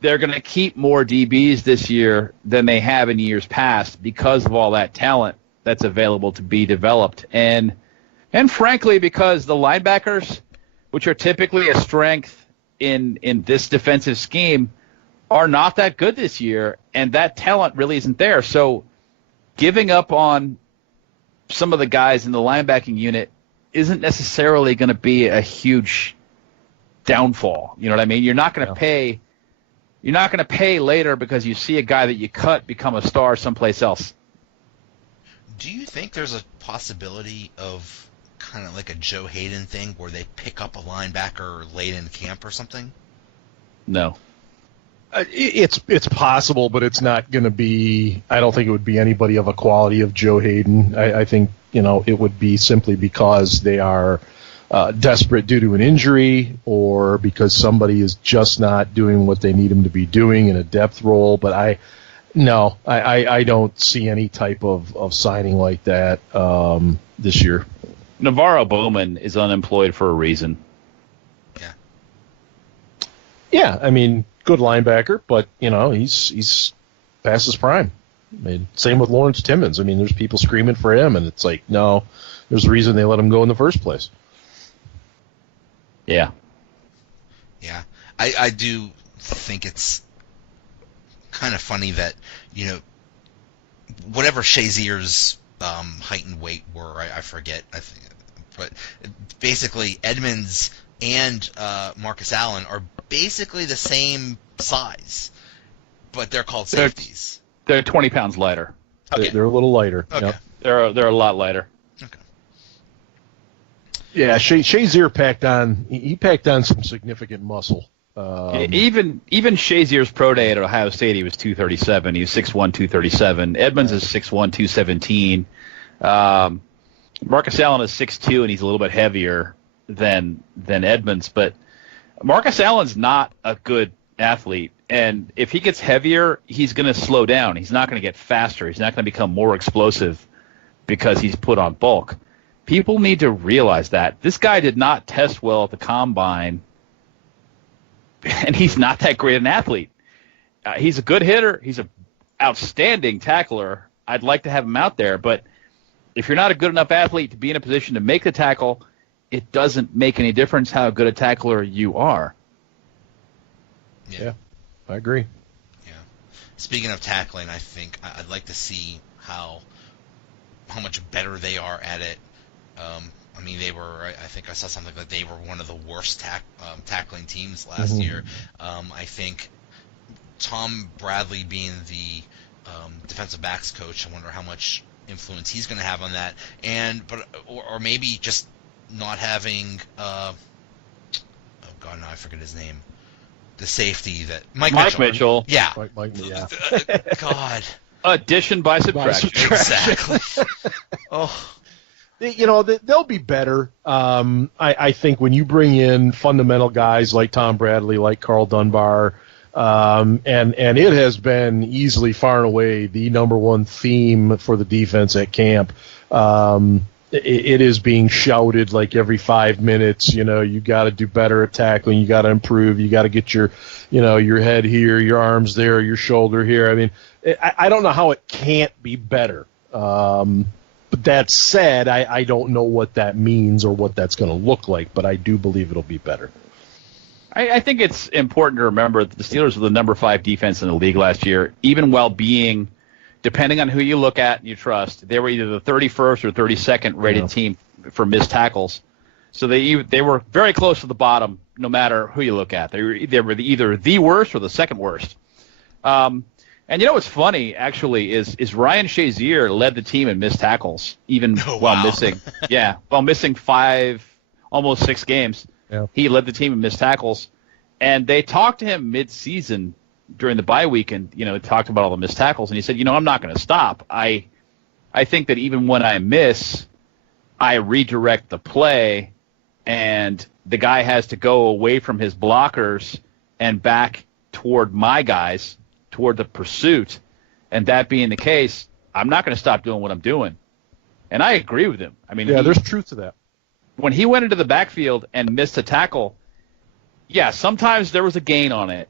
they're going to keep more DBs this year than they have in years past because of all that talent that's available to be developed. And frankly, because the linebackers, which are typically a strength in this defensive scheme, are not that good this year, and that talent really isn't there. So giving up on some of the guys in the linebacking unit isn't necessarily going to be a huge downfall. You know what I mean? You're not going to pay later because you see a guy that you cut become a star someplace else. Do you think there's a possibility of kind of like a Joe Hayden thing where they pick up a linebacker late in camp or something? No. It's possible, but it's not going to be. I don't think it would be anybody of a quality of Joe Hayden. I think it would be simply because they are desperate due to an injury, or because somebody is just not doing what they need him to be doing in a depth role. But I don't see any type of signing like that this year. Navarro Bowman is unemployed for a reason. Yeah, I mean, good linebacker, but he's past his prime. I mean, same with Lawrence Timmons. I mean, there's people screaming for him, and it's like, no, there's a reason they let him go in the first place. Yeah. Yeah, I do think it's kind of funny that whatever Shazier's height and weight were, I forget. But basically Edmonds and Marcus Allen are basically the same size, but they're called safeties. They're 20 pounds lighter. Okay. They're a little lighter. Okay. Yep. They're a lot lighter. Okay. Yeah, Shazier packed on some significant muscle. Even Shazier's pro day at Ohio State, he was 237. He was 6'1", 237. Edmonds is 6'1", 217. Marcus Allen is 6'2", and he's a little bit heavier than Edmonds. But Marcus Allen's not a good athlete, and if he gets heavier, he's going to slow down. He's not going to get faster. He's not going to become more explosive because he's put on bulk. People need to realize that. This guy did not test well at the combine, and he's not that great an athlete. He's a good hitter. He's an outstanding tackler. I'd like to have him out there, but if you're not a good enough athlete to be in a position to make the tackle, it doesn't make any difference how good a tackler you are. Yeah, I agree. Yeah. Speaking of tackling, I think I'd like to see how much better they are at it. I mean, I think I saw something like they were one of the worst tackling teams last year. I think Tom Bradley being the defensive backs coach, I wonder how much influence he's going to have on that, or maybe just not having oh god, no, I forget his name, the safety that Mike Mitchell. Yeah. Mike, yeah. God. Addition by subtraction. Exactly. Oh. They'll be better. I think when you bring in fundamental guys like Tom Bradley, like Carl Dunbar, and it has been easily far and away the number one theme for the defense at camp. It is being shouted like every 5 minutes. You got to do better at tackling. You got to improve. You got to get your head here, your arms there, your shoulder here. I mean, I don't know how it can't be better. But that said, I don't know what that means or what that's going to look like, but I do believe it'll be better. I think it's important to remember that the Steelers were the number 5 defense in the league last year, even while being, depending on who you look at and you trust, they were either the 31st or 32nd rated team for missed tackles. So they were very close to the bottom, no matter who you look at. They were either the worst or the second worst. And what's funny, actually, is Ryan Shazier led the team in missed tackles, even while missing 5, almost 6 games. Yeah. He led the team in missed tackles. And they talked to him mid-season during the bye week, and, talked about all the missed tackles. And he said, I'm not going to stop. I think that even when I miss, I redirect the play, and the guy has to go away from his blockers and back toward my guys, toward the pursuit, and that being the case, I'm not going to stop doing what I'm doing. And I agree with him. I mean, there's truth to that. When he went into the backfield and missed a tackle, sometimes there was a gain on it,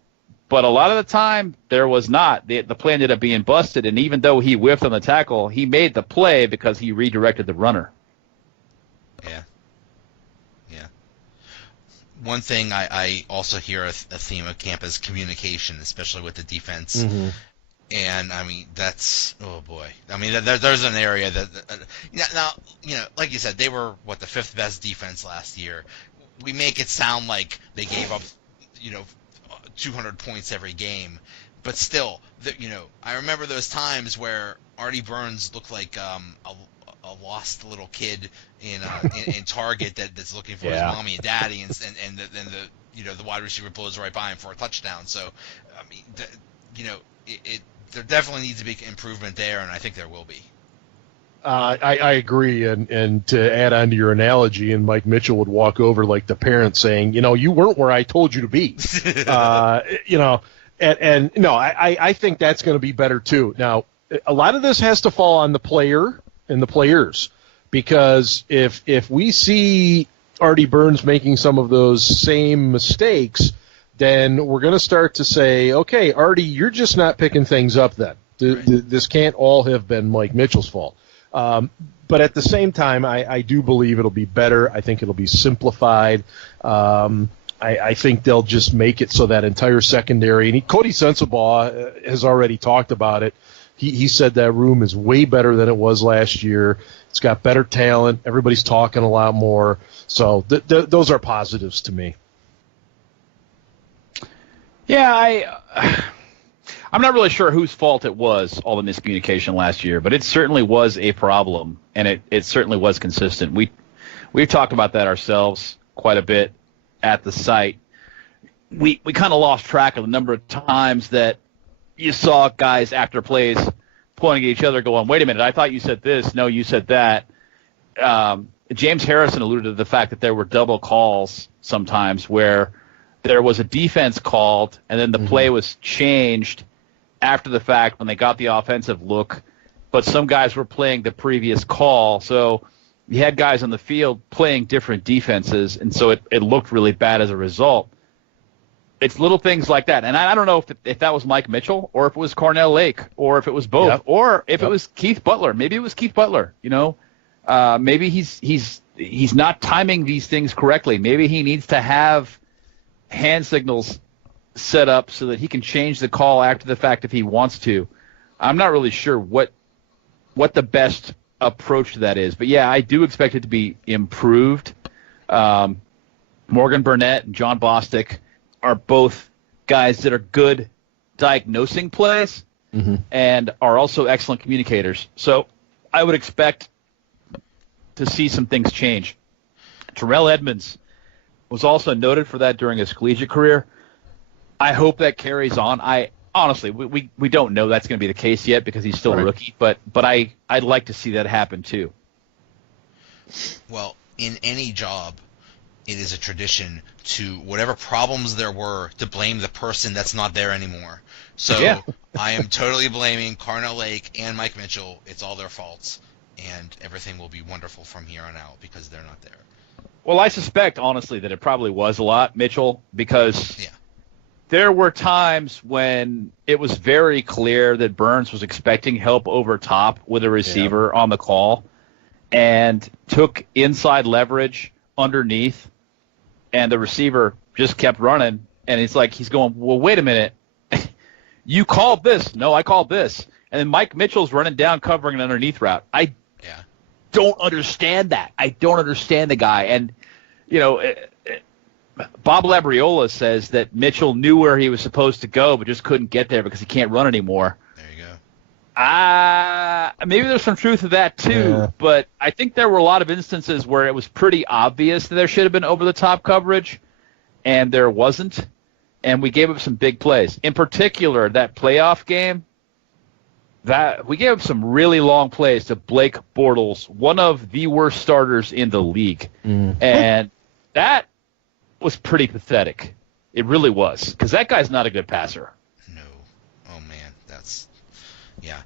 but a lot of the time there was not. The play ended up being busted, and even though he whiffed on the tackle, he made the play because he redirected the runner. Yeah. One thing I also hear a theme of camp is communication, especially with the defense. Mm-hmm. And, I mean, that's, oh, boy. I mean, there's an area that now, like you said, they were, the 5th best defense last year. We make it sound like they gave up, 200 points every game. But still, I remember those times where Artie Burns looked like a lost little kid in Target that's looking for his mommy and daddy, and the wide receiver blows right by him for a touchdown. So, I mean, there definitely needs to be improvement there, and I think there will be. I agree, and to add on to your analogy, and Mike Mitchell would walk over like the parent saying, you weren't where I told you to be. And no, I think that's going to be better too. Now, a lot of this has to fall on the player and the players, because if we see Artie Burns making some of those same mistakes, then we're going to start to say, okay, Artie, you're just not picking things up then. This can't all have been Mike Mitchell's fault. But at the same time, I do believe it'll be better. I think it'll be simplified. I think they'll just make it so that entire secondary, and Cody Sensabaugh has already talked about it. He said that room is way better than it was last year. It's got better talent. Everybody's talking a lot more. So those are positives to me. Yeah, I'm not really sure whose fault it was, all the miscommunication last year, but it certainly was a problem, and it certainly was consistent. We've talked about that ourselves quite a bit at the site. We kind of lost track of the number of times that you saw guys after plays pointing at each other going, wait a minute, I thought you said this. No, you said that. James Harrison alluded to the fact that there were double calls sometimes where there was a defense called and then the play was changed after the fact when they got the offensive look, but some guys were playing the previous call. So you had guys on the field playing different defenses, and so it looked really bad as a result. It's little things like that. And I don't know if that was Mike Mitchell or if it was Cornell Lake or if it was both or if it was Keith Butler. Maybe it was Keith Butler, Maybe he's not timing these things correctly. Maybe he needs to have hand signals set up so that he can change the call after the fact if he wants to. I'm not really sure what the best approach to that is. But, yeah, I do expect it to be improved. Morgan Burnett and John Bostic are both guys that are good diagnosing plays and are also excellent communicators. So I would expect to see some things change. Terrell Edmonds was also noted for that during his collegiate career. I hope that carries on. Honestly, we don't know that's going to be the case yet because he's still a rookie, but I'd like to see that happen too. Well, in any job, it is a tradition to, whatever problems there were, to blame the person that's not there anymore. So I am totally blaming Cornell Lake and Mike Mitchell. It's all their faults, and everything will be wonderful from here on out because they're not there. Well, I suspect, honestly, that it probably was a lot Mitchell because there were times when it was very clear that Burns was expecting help over top with a receiver on the call and took inside leverage underneath, and the receiver just kept running, and it's like he's going, well, wait a minute. You called this. No, I called this. And then Mike Mitchell's running down covering an underneath route. I don't understand that. I don't understand the guy. And, Bob Labriola says that Mitchell knew where he was supposed to go but just couldn't get there because he can't run anymore. There you go. Maybe there's some truth to that too, but I think there were a lot of instances where it was pretty obvious that there should have been over-the-top coverage, and there wasn't, and we gave up some big plays. In particular, that playoff game, that we gave up some really long plays to Blake Bortles, one of the worst starters in the league, and that was pretty pathetic. It really was, because that guy's not a good passer. No. Oh, man, that's – yeah.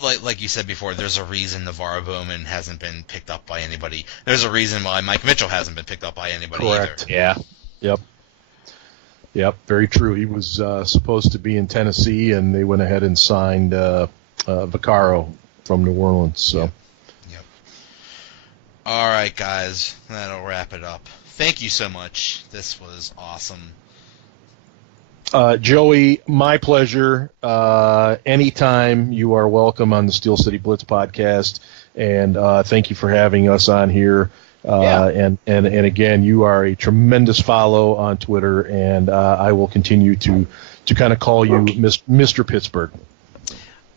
Like you said before, there's a reason Navarro Bowman hasn't been picked up by anybody. There's a reason why Mike Mitchell hasn't been picked up by anybody Correct. either. Yeah. Yep, very true. He was supposed to be in Tennessee, and they went ahead and signed Vaccaro from New Orleans. So. Yep. All right, guys, that'll wrap it up. Thank you so much. This was awesome. Joey, my pleasure. Anytime you are welcome on the Steel City Blitz podcast, and thank you for having us on here. And again, you are a tremendous follow on Twitter, and I will continue to kind of call you Mr. Pittsburgh.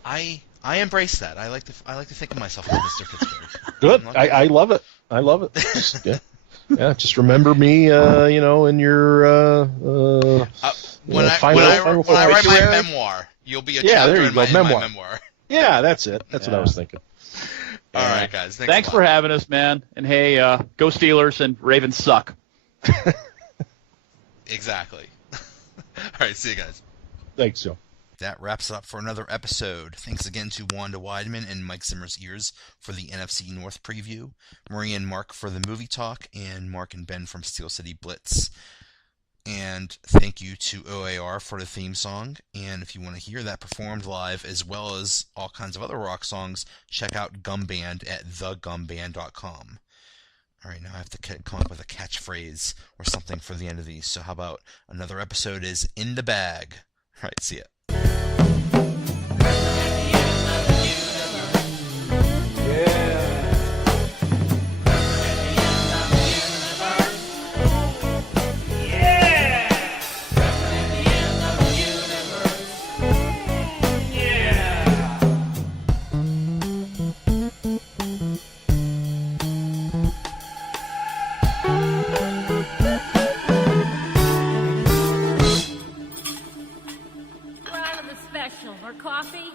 I I embrace that. I like to think of myself as Mr. Pittsburgh. Good. I love it. I love it. Just, yeah. Just remember me, in your when I write my memoir, you'll be a chapter in my memoir. Yeah, that's it. That's what I was thinking. All right, guys. Thanks for having us, man. And hey, go Steelers, and Ravens suck. Exactly. All right, see you guys. Thanks, Joe. That wraps up for another episode. Thanks again to Wanda Wiedman and Mike Zimmers Ears for the NFC North preview, Marie and Mark for the movie talk, and Mark and Ben from Steel City Blitz. And thank you to OAR for the theme song. And if you want to hear that performed live as well as all kinds of other rock songs, check out Gumband at thegumband.com. All right, now I have to come up with a catchphrase or something for the end of these. So how about another episode is in the bag. All right, see ya. Special or coffee?